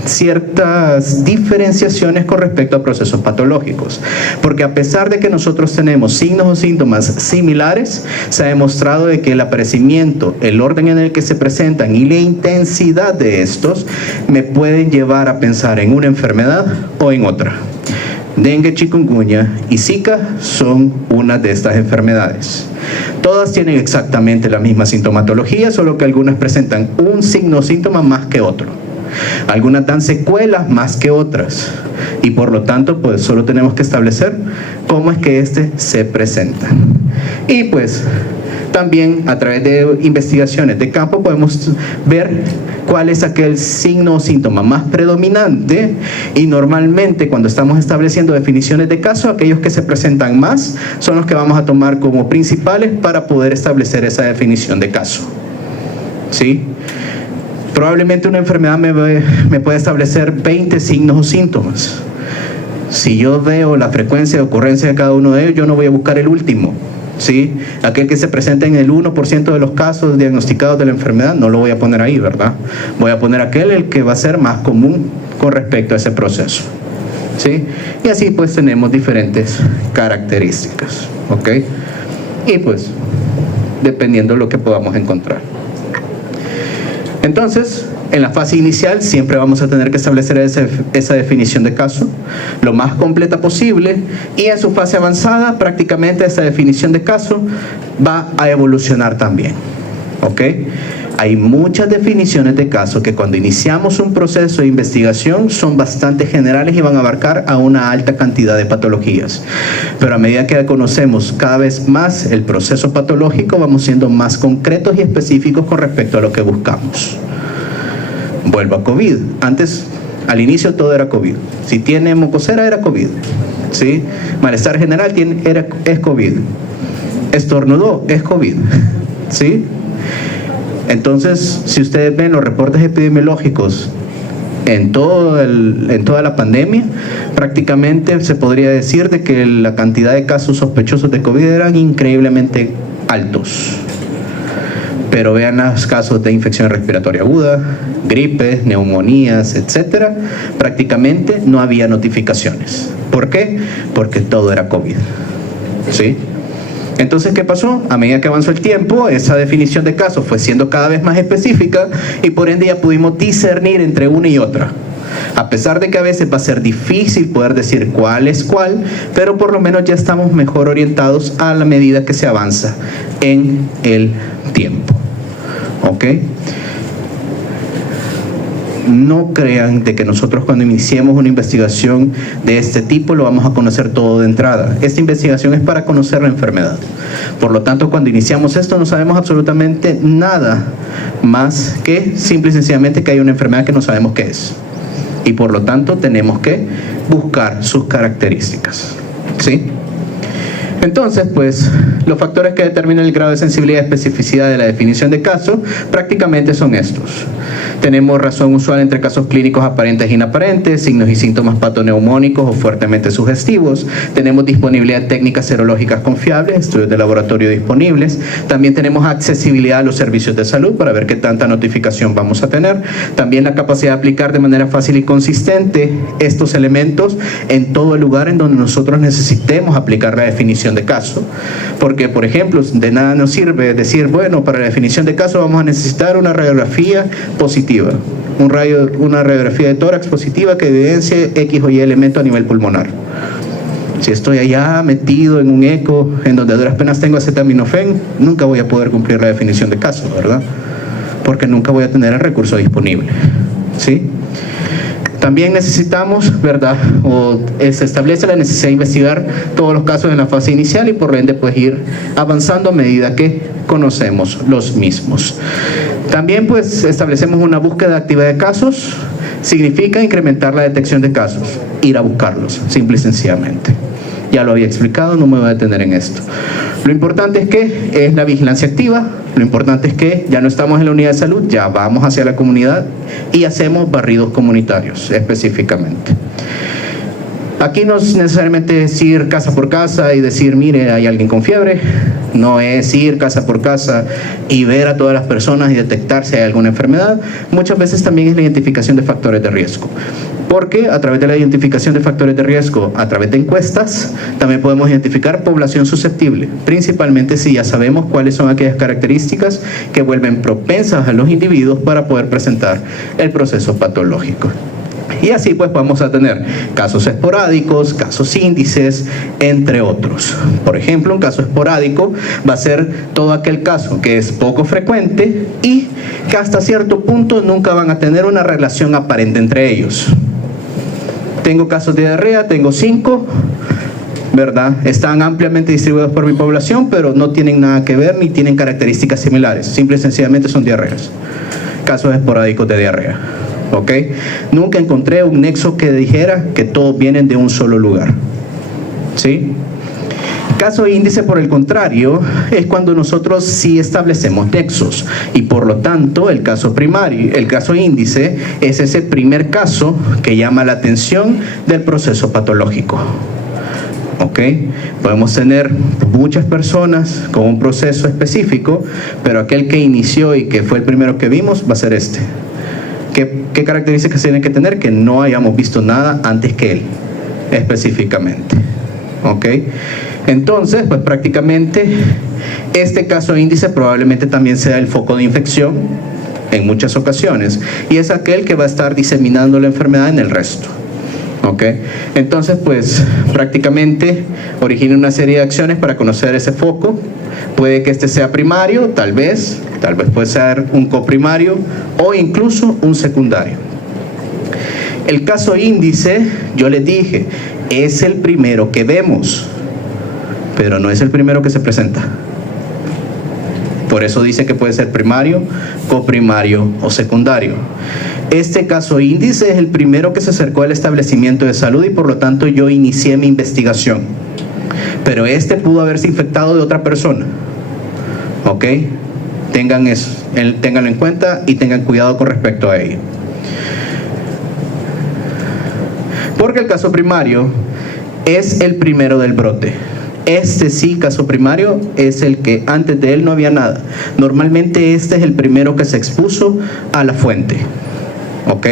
ciertas diferenciaciones con respecto a procesos patológicos. Porque a pesar de que nosotros tenemos signos o síntomas similares, se ha demostrado de que el aparecimiento, el orden en el que se presentan y la intensidad de estos me pueden llevar a pensar en una enfermedad o en otra. Dengue, chikungunya y Zika son una de estas enfermedades. Todas tienen exactamente la misma sintomatología, solo que algunas presentan un signo o síntoma más que otro. Algunas dan secuelas más que otras. Y por lo tanto, pues solo tenemos que establecer cómo es que se presenta. Y pues también a través de investigaciones de campo podemos ver cuál es aquel signo o síntoma más predominante, y normalmente cuando estamos estableciendo definiciones de caso, aquellos que se presentan más son los que vamos a tomar como principales para poder establecer esa definición de caso. ¿Sí? Probablemente una enfermedad me puede establecer 20 signos o síntomas. Si yo veo la frecuencia de ocurrencia de cada uno de ellos, yo no voy a buscar el último. ¿Sí? Aquel que se presenta en el 1% de los casos diagnosticados de la enfermedad, no lo voy a poner ahí, ¿verdad? Voy a poner el que va a ser más común con respecto a ese proceso. ¿Sí? Y así pues tenemos diferentes características. ¿Ok? Y pues, dependiendo de lo que podamos encontrar. Entonces, en la fase inicial siempre vamos a tener que establecer esa definición de caso lo más completa posible, y en su fase avanzada prácticamente esa definición de caso va a evolucionar también. ¿Ok? Hay muchas definiciones de caso que cuando iniciamos un proceso de investigación son bastante generales y van a abarcar a una alta cantidad de patologías. Pero a medida que conocemos cada vez más el proceso patológico, vamos siendo más concretos y específicos con respecto a lo que buscamos. Vuelvo a COVID. Antes, al inicio todo era COVID. Si tiene mucosera era COVID. ¿Sí? Malestar general es COVID. Estornudó es COVID. ¿Sí? Entonces, si ustedes ven los reportes epidemiológicos en toda la pandemia, prácticamente se podría decir de que la cantidad de casos sospechosos de COVID eran increíblemente altos. Pero vean los casos de infección respiratoria aguda, gripes, neumonías, etcétera, prácticamente no había notificaciones. ¿Por qué? Porque todo era COVID. ¿Sí? Entonces, ¿qué pasó? A medida que avanzó el tiempo, esa definición de caso fue siendo cada vez más específica y por ende ya pudimos discernir entre una y otra. A pesar de que a veces va a ser difícil poder decir cuál es cuál, pero por lo menos ya estamos mejor orientados a la medida que se avanza en el tiempo. ¿Ok? No crean de que nosotros cuando iniciemos una investigación de este tipo lo vamos a conocer todo de entrada. Esta investigación es para conocer la enfermedad. Por lo tanto, cuando iniciamos esto no sabemos absolutamente nada más que simple y sencillamente que hay una enfermedad que no sabemos qué es. Y por lo tanto tenemos que buscar sus características. ¿Sí? Entonces, pues, los factores que determinan el grado de sensibilidad y especificidad de la definición de caso prácticamente son estos. Tenemos razón usual entre casos clínicos aparentes e inaparentes, signos y síntomas patoneumónicos o fuertemente sugestivos. Tenemos disponibilidad de técnicas serológicas confiables, estudios de laboratorio disponibles. También tenemos accesibilidad a los servicios de salud para ver qué tanta notificación vamos a tener. También la capacidad de aplicar de manera fácil y consistente estos elementos en todo el lugar en donde nosotros necesitemos aplicar la definición de caso. Porque, por ejemplo, de nada nos sirve decir, bueno, para la definición de caso vamos a necesitar una radiografía positiva, una radiografía de tórax positiva que evidencie X o Y elemento a nivel pulmonar. Si estoy allá metido en un eco en donde a duras penas tengo acetaminofén, nunca voy a poder cumplir la definición de caso, ¿verdad? Porque nunca voy a tener el recurso disponible. ¿Sí? También necesitamos, ¿verdad? Se establece la necesidad de investigar todos los casos en la fase inicial y por ende pues ir avanzando a medida que conocemos los mismos. También pues establecemos una búsqueda activa de casos. Significa incrementar la detección de casos, ir a buscarlos, simple y sencillamente. Ya lo había explicado, no me voy a detener en esto. Lo importante es que es la vigilancia activa. Lo importante es que ya no estamos en la unidad de salud, ya vamos hacia la comunidad y hacemos barridos comunitarios específicamente. Aquí no es necesariamente decir casa por casa y decir, mire, hay alguien con fiebre. No es ir casa por casa y ver a todas las personas y detectar si hay alguna enfermedad. Muchas veces también es la identificación de factores de riesgo. Porque a través de la identificación de factores de riesgo, a través de encuestas, también podemos identificar población susceptible, principalmente si ya sabemos cuáles son aquellas características que vuelven propensas a los individuos para poder presentar el proceso patológico. Y así pues vamos a tener casos esporádicos, casos índices, entre otros. Por ejemplo, un caso esporádico va a ser todo aquel caso que es poco frecuente y que hasta cierto punto nunca van a tener una relación aparente entre ellos. Tengo casos de diarrea, tengo 5, ¿verdad? Están ampliamente distribuidos por mi población, pero no tienen nada que ver ni tienen características similares. Simple y sencillamente son diarreas. Casos esporádicos de diarrea. ¿Ok? Nunca encontré un nexo que dijera que todos vienen de un solo lugar. ¿Sí? Caso índice, por el contrario, es cuando nosotros sí establecemos nexos y por lo tanto el caso primario, el caso índice es ese primer caso que llama la atención del proceso patológico. ¿Ok? Podemos tener muchas personas con un proceso específico, pero aquel que inició y que fue el primero que vimos va a ser este. ¿Qué características tiene que tener? Que no hayamos visto nada antes que él, específicamente. ¿Ok? Entonces, pues prácticamente este caso índice probablemente también sea el foco de infección en muchas ocasiones y es aquel que va a estar diseminando la enfermedad en el resto. ¿Ok? Entonces, pues prácticamente origina una serie de acciones para conocer ese foco Puede que este sea primario, tal vez puede ser un coprimario o incluso un secundario. El caso índice, yo les dije, es el primero que vemos, pero no es el primero que se presenta. Por eso dice que puede ser primario, coprimario o secundario. Este caso índice es el primero que se acercó al establecimiento de salud y por lo tanto yo inicié mi investigación. Pero este pudo haberse infectado de otra persona. ¿Ok? Tengan eso, ténganlo en cuenta y tengan cuidado con respecto a ello. Porque el caso primario es el primero del brote. Este sí, caso primario, es el que antes de él no había nada. Normalmente este es el primero que se expuso a la fuente, ¿ok?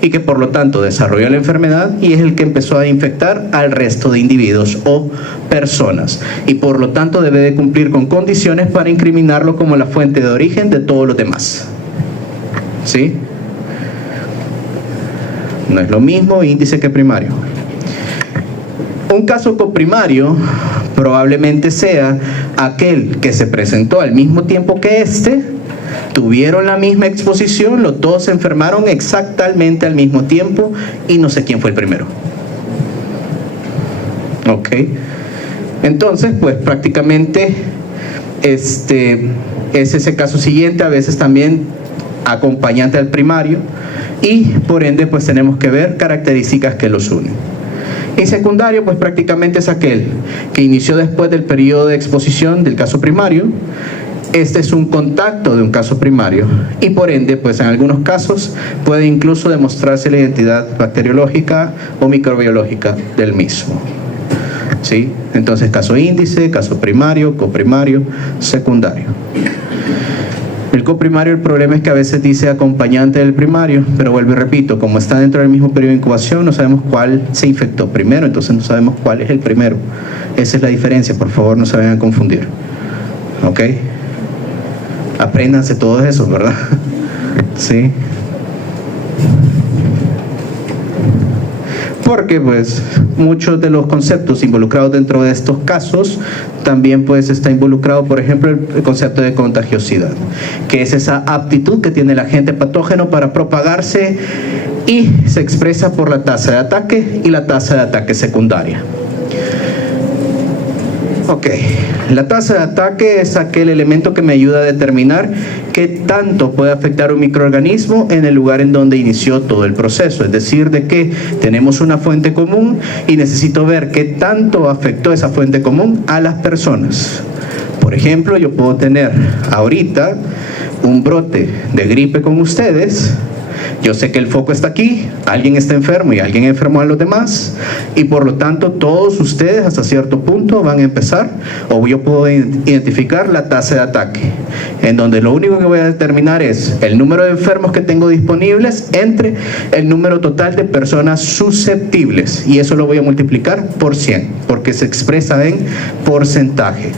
Y que por lo tanto desarrolló la enfermedad y es el que empezó a infectar al resto de individuos o personas. Y por lo tanto debe de cumplir con condiciones para incriminarlo como la fuente de origen de todos los demás. ¿Sí? No es lo mismo índice que primario. Un caso coprimario probablemente sea aquel que se presentó al mismo tiempo que este, tuvieron la misma exposición, los dos se enfermaron exactamente al mismo tiempo y no sé quién fue el primero. Ok. Entonces, pues prácticamente es ese caso siguiente, a veces también acompañante al primario, y por ende pues tenemos que ver características que los unen. Y secundario pues prácticamente es aquel que inició después del periodo de exposición del caso primario. Este es un contacto de un caso primario y por ende pues en algunos casos puede incluso demostrarse la identidad bacteriológica o microbiológica del mismo. ¿Sí? Entonces caso índice, caso primario, coprimario, secundario. El coprimario, el problema es que a veces dice acompañante del primario, pero vuelvo y repito, como está dentro del mismo periodo de incubación, no sabemos cuál se infectó primero, entonces no sabemos cuál es el primero. Esa es la diferencia, por favor no se vayan a confundir. ¿Ok? Apréndanse todo eso, ¿verdad? Sí. Porque pues muchos de los conceptos involucrados dentro de estos casos también pues está involucrado, por ejemplo, el concepto de contagiosidad, que es esa aptitud que tiene el agente patógeno para propagarse y se expresa por la tasa de ataque y la tasa de ataque secundaria. Ok, la tasa de ataque es aquel elemento que me ayuda a determinar qué tanto puede afectar un microorganismo en el lugar en donde inició todo el proceso. Es decir, de que tenemos una fuente común y necesito ver qué tanto afectó esa fuente común a las personas. Por ejemplo, yo puedo tener ahorita un brote de gripe con ustedes. Yo sé que el foco está aquí, alguien está enfermo y alguien enfermó a los demás y por lo tanto todos ustedes hasta cierto punto van a empezar, o yo puedo identificar la tasa de ataque, en donde lo único que voy a determinar es el número de enfermos que tengo disponibles entre el número total de personas susceptibles y eso lo voy a multiplicar por 100 porque se expresa en porcentaje.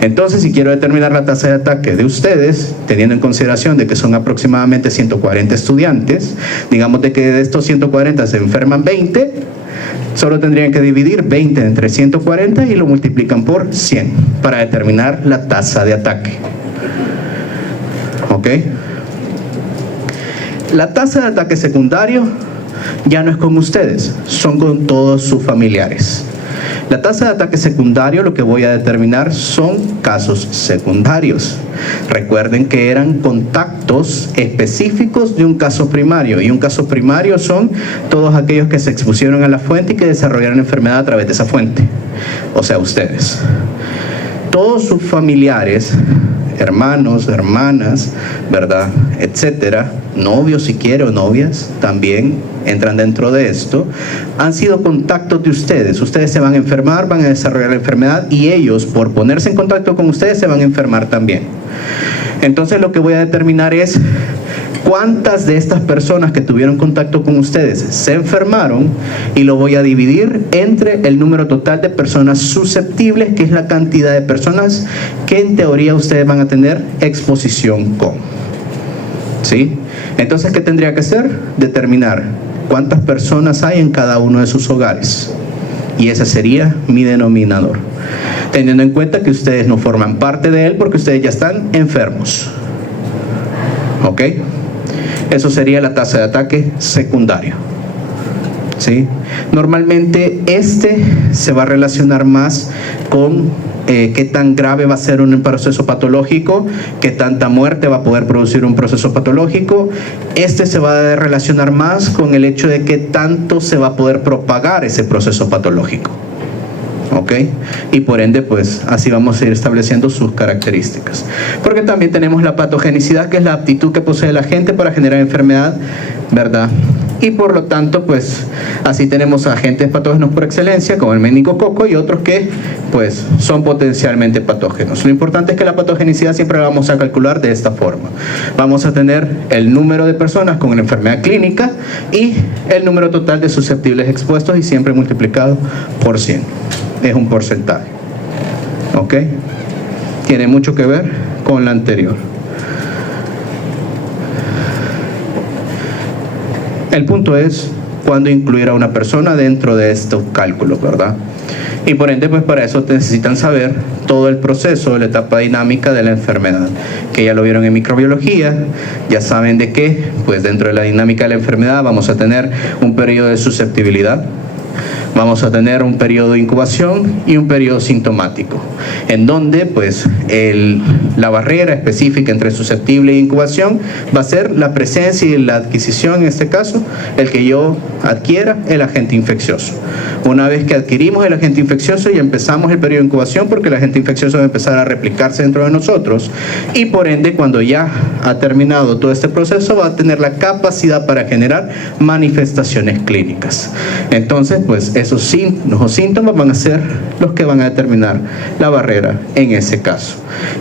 Entonces, si quiero determinar la tasa de ataque de ustedes, teniendo en consideración de que son aproximadamente 140 estudiantes, digamos de que de estos 140 se enferman 20, solo tendrían que dividir 20 entre 140 y lo multiplican por 100 para determinar la tasa de ataque. ¿Ok? La tasa de ataque secundario ya no es con ustedes, son con todos sus familiares. La tasa de ataque secundario lo que voy a determinar son casos secundarios. Recuerden que eran contactos específicos de un caso primario y un caso primario son todos aquellos que se expusieron a la fuente y que desarrollaron enfermedad a través de esa fuente. O sea, ustedes. Todos sus familiares, hermanos, hermanas, ¿verdad? Etcétera, novios si quiere o novias, también entran dentro de esto, han sido contactos de ustedes. Ustedes se van a enfermar, van a desarrollar la enfermedad y ellos, por ponerse en contacto con ustedes, se van a enfermar también. Entonces lo que voy a determinar es cuántas de estas personas que tuvieron contacto con ustedes se enfermaron y lo voy a dividir entre el número total de personas susceptibles, que es la cantidad de personas que en teoría ustedes van a tener exposición con. ¿Sí? Entonces, ¿qué tendría que hacer? Determinar cuántas personas hay en cada uno de sus hogares. Y ese sería mi denominador, teniendo en cuenta que ustedes no forman parte de él porque ustedes ya están enfermos. ¿Ok? Eso sería la tasa de ataque secundario. ¿Sí? Normalmente se va a relacionar más con qué tan grave va a ser un proceso patológico, qué tanta muerte va a poder producir un proceso patológico. Se va a relacionar más con el hecho de qué tanto se va a poder propagar ese proceso patológico. ¿Ok? Y por ende, pues así vamos a ir estableciendo sus características. Porque también tenemos la patogenicidad, que es la aptitud que posee la gente para generar enfermedad, ¿verdad? Y por lo tanto, pues así tenemos agentes patógenos por excelencia, como el meningococo, y otros que pues son potencialmente patógenos. Lo importante es que la patogenicidad siempre la vamos a calcular de esta forma. Vamos a tener el número de personas con una enfermedad clínica y el número total de susceptibles expuestos, y siempre multiplicado por 100. Es un porcentaje. ¿Ok? Tiene mucho que ver con la anterior. El punto es cuándo incluir a una persona dentro de estos cálculos, ¿verdad? Y por ende, pues para eso necesitan saber todo el proceso, la etapa dinámica de la enfermedad, que ya lo vieron en microbiología. Ya saben de qué, pues dentro de la dinámica de la enfermedad vamos a tener un periodo de susceptibilidad, vamos a tener un periodo de incubación y un periodo sintomático, en donde pues la barrera específica entre susceptible e incubación va a ser la presencia y la adquisición, en este caso, el que yo adquiera el agente infeccioso. Una vez que adquirimos el agente infeccioso, ya empezamos el periodo de incubación, porque el agente infeccioso va a empezar a replicarse dentro de nosotros, y por ende, cuando ya ha terminado todo este proceso, va a tener la capacidad para generar manifestaciones clínicas. Entonces, pues esos signos o síntomas van a ser los que van a determinar la barrera en ese caso.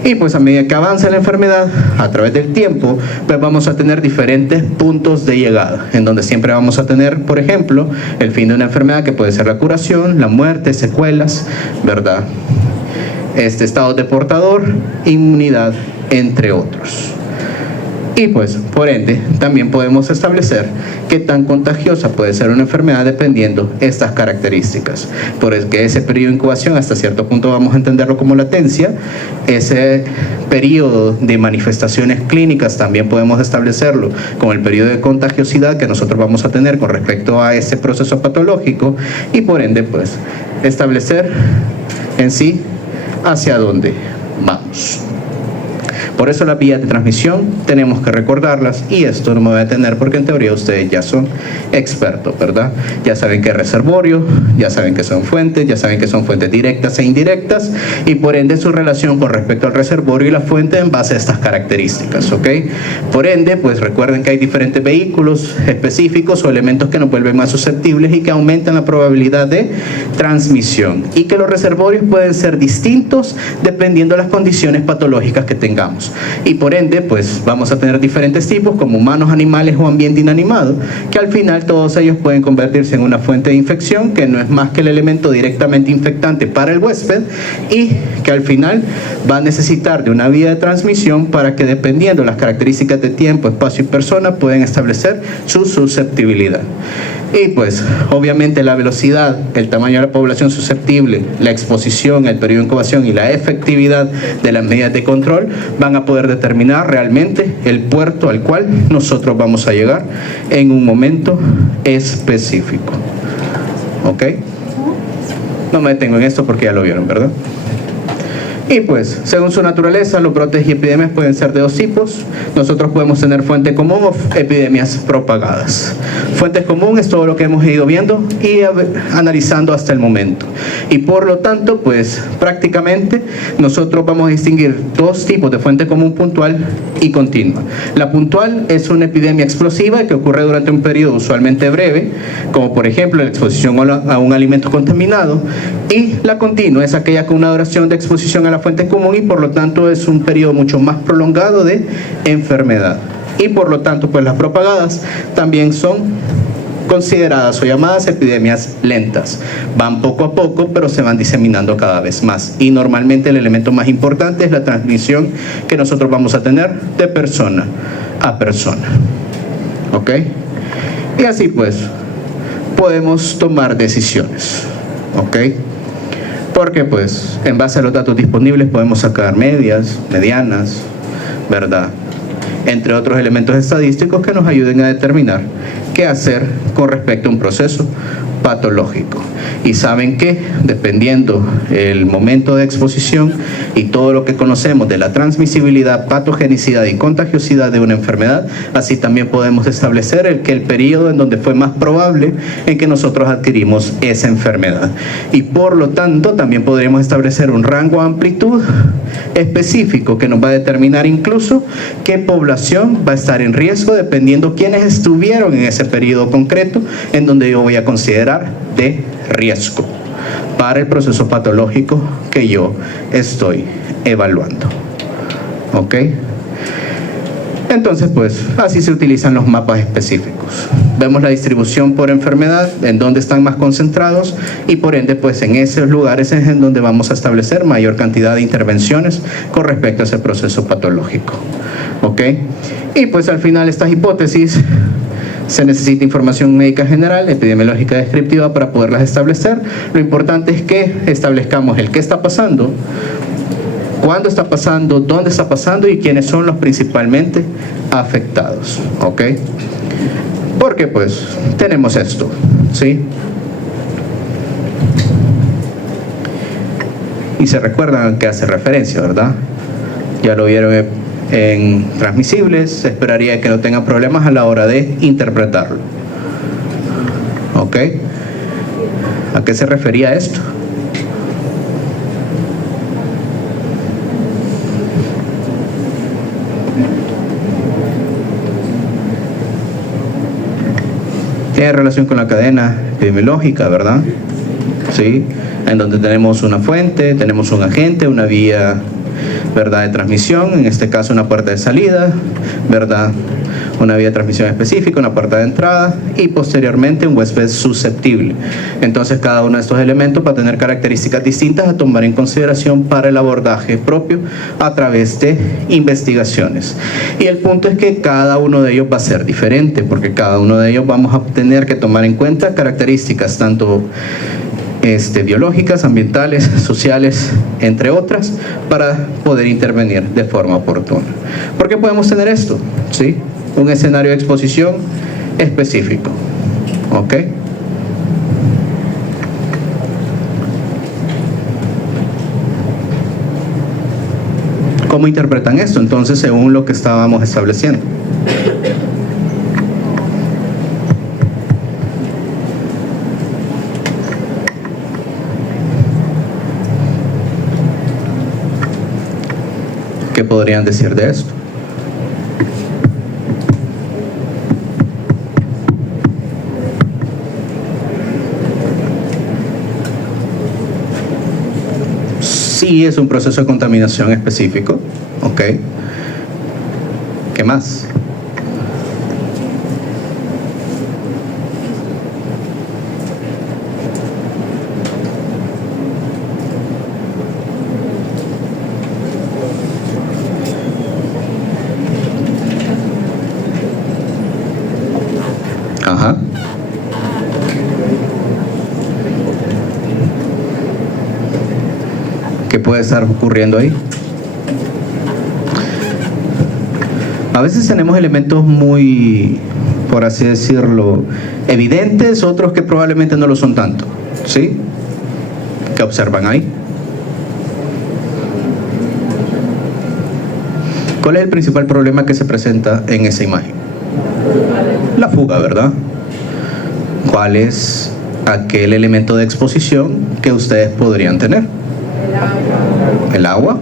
Y pues a medida que avanza la enfermedad, a través del tiempo, pues vamos a tener diferentes puntos de llegada, en donde siempre vamos a tener, por ejemplo, el fin de una enfermedad, que puede ser la curación, la muerte, secuelas, ¿verdad? Estado de portador, inmunidad, entre otros. Y pues, por ende, también podemos establecer qué tan contagiosa puede ser una enfermedad dependiendo estas características. Porque ese periodo de incubación, hasta cierto punto vamos a entenderlo como latencia. Ese periodo de manifestaciones clínicas también podemos establecerlo como el periodo de contagiosidad que nosotros vamos a tener con respecto a ese proceso patológico. Y por ende, pues, establecer en sí hacia dónde vamos. Por eso las vías de transmisión tenemos que recordarlas, y esto no me voy a detener porque en teoría ustedes ya son expertos, ¿verdad? Ya saben qué es reservorio, ya saben que son fuentes, ya saben que son fuentes directas e indirectas, y por ende su relación con respecto al reservorio y la fuente en base a estas características, ¿ok? Por ende, pues recuerden que hay diferentes vehículos específicos o elementos que nos vuelven más susceptibles y que aumentan la probabilidad de transmisión, y que los reservorios pueden ser distintos dependiendo de las condiciones patológicas que tengamos. Y por ende, pues vamos a tener diferentes tipos, como humanos, animales o ambiente inanimado, que al final todos ellos pueden convertirse en una fuente de infección, que no es más que el elemento directamente infectante para el huésped, y que al final va a necesitar de una vía de transmisión para que, dependiendo de las características de tiempo, espacio y persona, pueden establecer su susceptibilidad. Y pues obviamente la velocidad, el tamaño de la población susceptible, la exposición, el periodo de incubación y la efectividad de las medidas de control van a poder determinar realmente el puerto al cual nosotros vamos a llegar en un momento específico. ¿Ok? No me detengo en esto porque ya lo vieron, ¿verdad? Y pues, según su naturaleza, los brotes y epidemias pueden ser de dos tipos. Nosotros podemos tener fuente común o epidemias propagadas. Fuente común es todo lo que hemos ido viendo y analizando hasta el momento. Y por lo tanto, pues prácticamente nosotros vamos a distinguir dos tipos de fuente común: puntual y continua. La puntual es una epidemia explosiva que ocurre durante un periodo usualmente breve, como por ejemplo la exposición a un alimento contaminado. Y la continua es aquella con una duración de exposición a la fuente común, y por lo tanto es un periodo mucho más prolongado de enfermedad. Y por lo tanto, pues las propagadas también son consideradas o llamadas epidemias lentas. Van poco a poco, pero se van diseminando cada vez más. Y normalmente el elemento más importante es la transmisión que nosotros vamos a tener de persona a persona. ¿Ok? Y así pues podemos tomar decisiones. ¿ok? Porque pues en base a los datos disponibles podemos sacar medias, medianas, ¿verdad? Entre otros elementos estadísticos que nos ayuden a determinar qué hacer con respecto a un proceso patológico. Y saben que dependiendo el momento de exposición y todo lo que conocemos de la transmisibilidad, patogenicidad y contagiosidad de una enfermedad, así también podemos establecer el periodo en donde fue más probable en que nosotros adquirimos esa enfermedad. Y por lo tanto también podríamos establecer un rango de amplitud específico que nos va a determinar incluso qué población va a estar en riesgo dependiendo quiénes estuvieron en ese periodo concreto en donde yo voy a considerar de riesgo para el proceso patológico que yo estoy evaluando. ¿Ok? Entonces, pues, así se utilizan los mapas específicos. Vemos la distribución por enfermedad, en donde están más concentrados, y por ende, pues, en esos lugares es en donde vamos a establecer mayor cantidad de intervenciones con respecto a ese proceso patológico. ¿Ok? Y pues, al final, estas hipótesis se necesita información médica general, epidemiológica descriptiva para poderlas establecer. Lo importante es que establezcamos el qué está pasando, cuándo está pasando, dónde está pasando y quiénes son los principalmente afectados. ¿Ok? Porque pues tenemos esto, ¿sí? Y se recuerdan a qué hace referencia, ¿verdad? Ya lo vieron en transmisibles, se esperaría que no tengan problemas a la hora de interpretarlo. ¿Ok? ¿A qué se refería esto? Tiene relación con la cadena epidemiológica, ¿verdad? Sí, en donde tenemos una fuente, tenemos un agente, una vía, ¿verdad?, de transmisión, en este caso una puerta de salida, ¿verdad?, una vía de transmisión específica, una puerta de entrada y posteriormente un huésped susceptible. Entonces cada uno de estos elementos va a tener características distintas a tomar en consideración para el abordaje propio a través de investigaciones. Y el punto es que cada uno de ellos va a ser diferente, porque cada uno de ellos vamos a tener que tomar en cuenta características tanto biológicas, ambientales, sociales, entre otras, para poder intervenir de forma oportuna. ¿Por qué podemos tener esto? ¿Sí? Un escenario de exposición específico. ¿Ok? ¿Cómo interpretan esto? Entonces, según lo que estábamos estableciendo. ¿Qué podrían decir de esto? Sí, es un proceso de contaminación específico. ¿Ok? ¿Qué más? Ajá. ¿Qué puede estar ocurriendo ahí? A veces tenemos elementos muy, por así decirlo, evidentes, otros que probablemente no lo son tanto. ¿Sí? ¿Qué observan ahí? ¿Cuál es el principal problema que se presenta en esa imagen? La fuga, ¿verdad? ¿Cuál es aquel elemento de exposición que ustedes podrían tener? ¿El agua?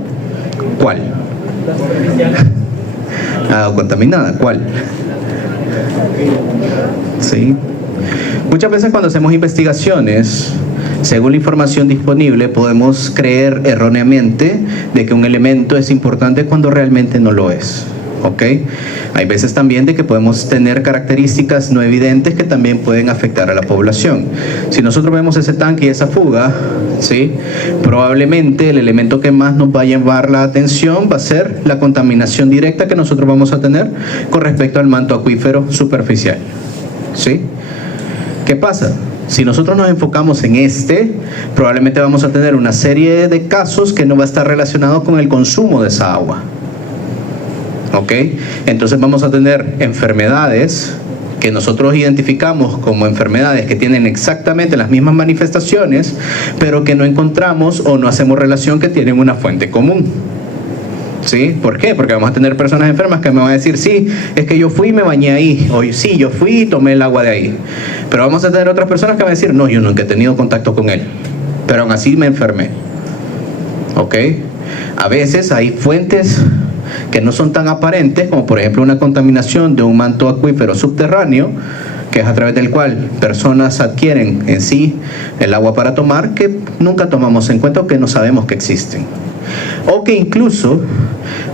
¿Cuál? Agua contaminada, ¿cuál? Sí. Muchas veces cuando hacemos investigaciones, según la información disponible, podemos creer erróneamente de que un elemento es importante cuando realmente no lo es. ¿Ok? Hay veces también de que podemos tener características no evidentes que también pueden afectar a la población. Si nosotros vemos ese tanque y esa fuga, ¿sí?, probablemente el elemento que más nos va a llamar la atención va a ser la contaminación directa que nosotros vamos a tener con respecto al manto acuífero superficial. ¿Sí? ¿Qué pasa? Si nosotros nos enfocamos en probablemente vamos a tener una serie de casos que no va a estar relacionado con el consumo de esa agua. ¿Ok? Entonces vamos a tener enfermedades que nosotros identificamos como enfermedades que tienen exactamente las mismas manifestaciones, pero que no encontramos o no hacemos relación que tienen una fuente común. ¿Sí? ¿Por qué? Porque vamos a tener personas enfermas que me van a decir, sí, es que yo fui y me bañé ahí, o sí, yo fui y tomé el agua de ahí. Pero vamos a tener otras personas que van a decir, no, yo nunca he tenido contacto con él, pero aún así me enfermé. ¿Ok? A veces hay fuentes que no son tan aparentes, como por ejemplo una contaminación de un manto acuífero subterráneo, que es a través del cual personas adquieren en sí el agua para tomar, que nunca tomamos en cuenta o que no sabemos que existen. O que incluso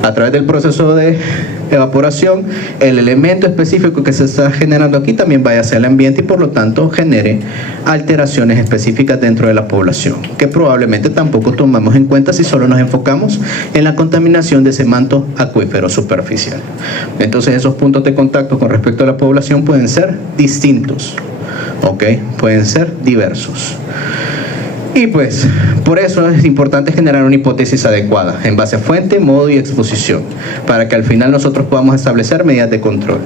a través del proceso de evaporación, el elemento específico que se está generando aquí también vaya hacia el ambiente y por lo tanto genere alteraciones específicas dentro de la población, que probablemente tampoco tomamos en cuenta si solo nos enfocamos en la contaminación de ese manto acuífero superficial. Entonces esos puntos de contacto con respecto a la población pueden ser distintos, ¿ok? Pueden ser diversos. Y pues, por eso es importante generar una hipótesis adecuada, en base a fuente, modo y exposición, para que al final nosotros podamos establecer medidas de control.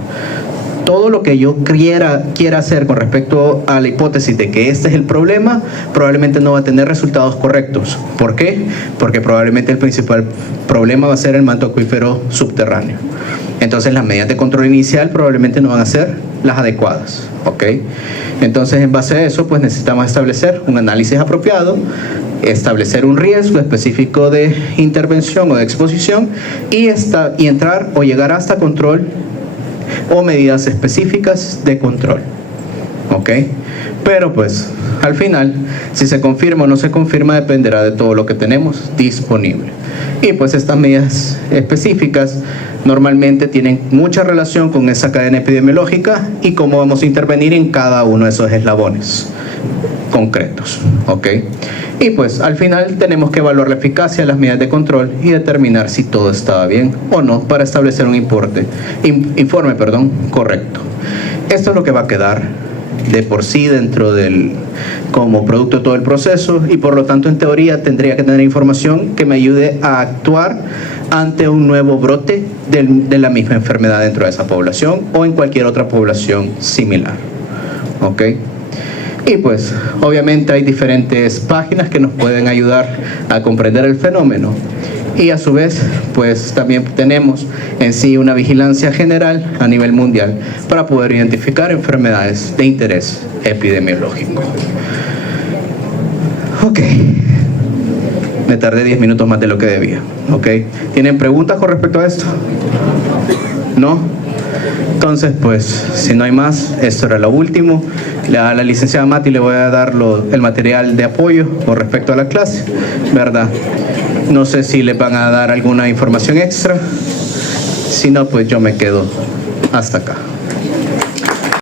Todo lo que yo quiera hacer con respecto a la hipótesis de que este es el problema, probablemente no va a tener resultados correctos. ¿Por qué? Porque probablemente el principal problema va a ser el manto acuífero subterráneo. Entonces las medidas de control inicial probablemente no van a ser las adecuadas, ¿ok? Entonces en base a eso pues necesitamos establecer un análisis apropiado, establecer un riesgo específico de intervención o de exposición y entrar o llegar hasta control o medidas específicas de control, ¿ok? Pero pues al final, si se confirma o no se confirma dependerá de todo lo que tenemos disponible. Y pues estas medidas específicas normalmente tienen mucha relación con esa cadena epidemiológica y cómo vamos a intervenir en cada uno de esos eslabones concretos, ¿ok? Y pues al final tenemos que evaluar la eficacia de las medidas de control y determinar si todo estaba bien o no para establecer un informe correcto. Esto es lo que va a quedar de por sí dentro como producto de todo el proceso y por lo tanto en teoría tendría que tener información que me ayude a actuar ante un nuevo brote de la misma enfermedad dentro de esa población o en cualquier otra población similar, ¿ok? Y pues obviamente hay diferentes páginas que nos pueden ayudar a comprender el fenómeno y a su vez pues también tenemos en sí una vigilancia general a nivel mundial para poder identificar enfermedades de interés epidemiológico. Ok, me tardé 10 minutos más de lo que debía, ok. ¿Tienen preguntas con respecto a esto? ¿No? Entonces, pues, si no hay más, esto era lo último. A la licenciada Mati le voy a dar el material de apoyo con respecto a la clase, ¿verdad? No sé si les van a dar alguna información extra. Si no, pues yo me quedo hasta acá.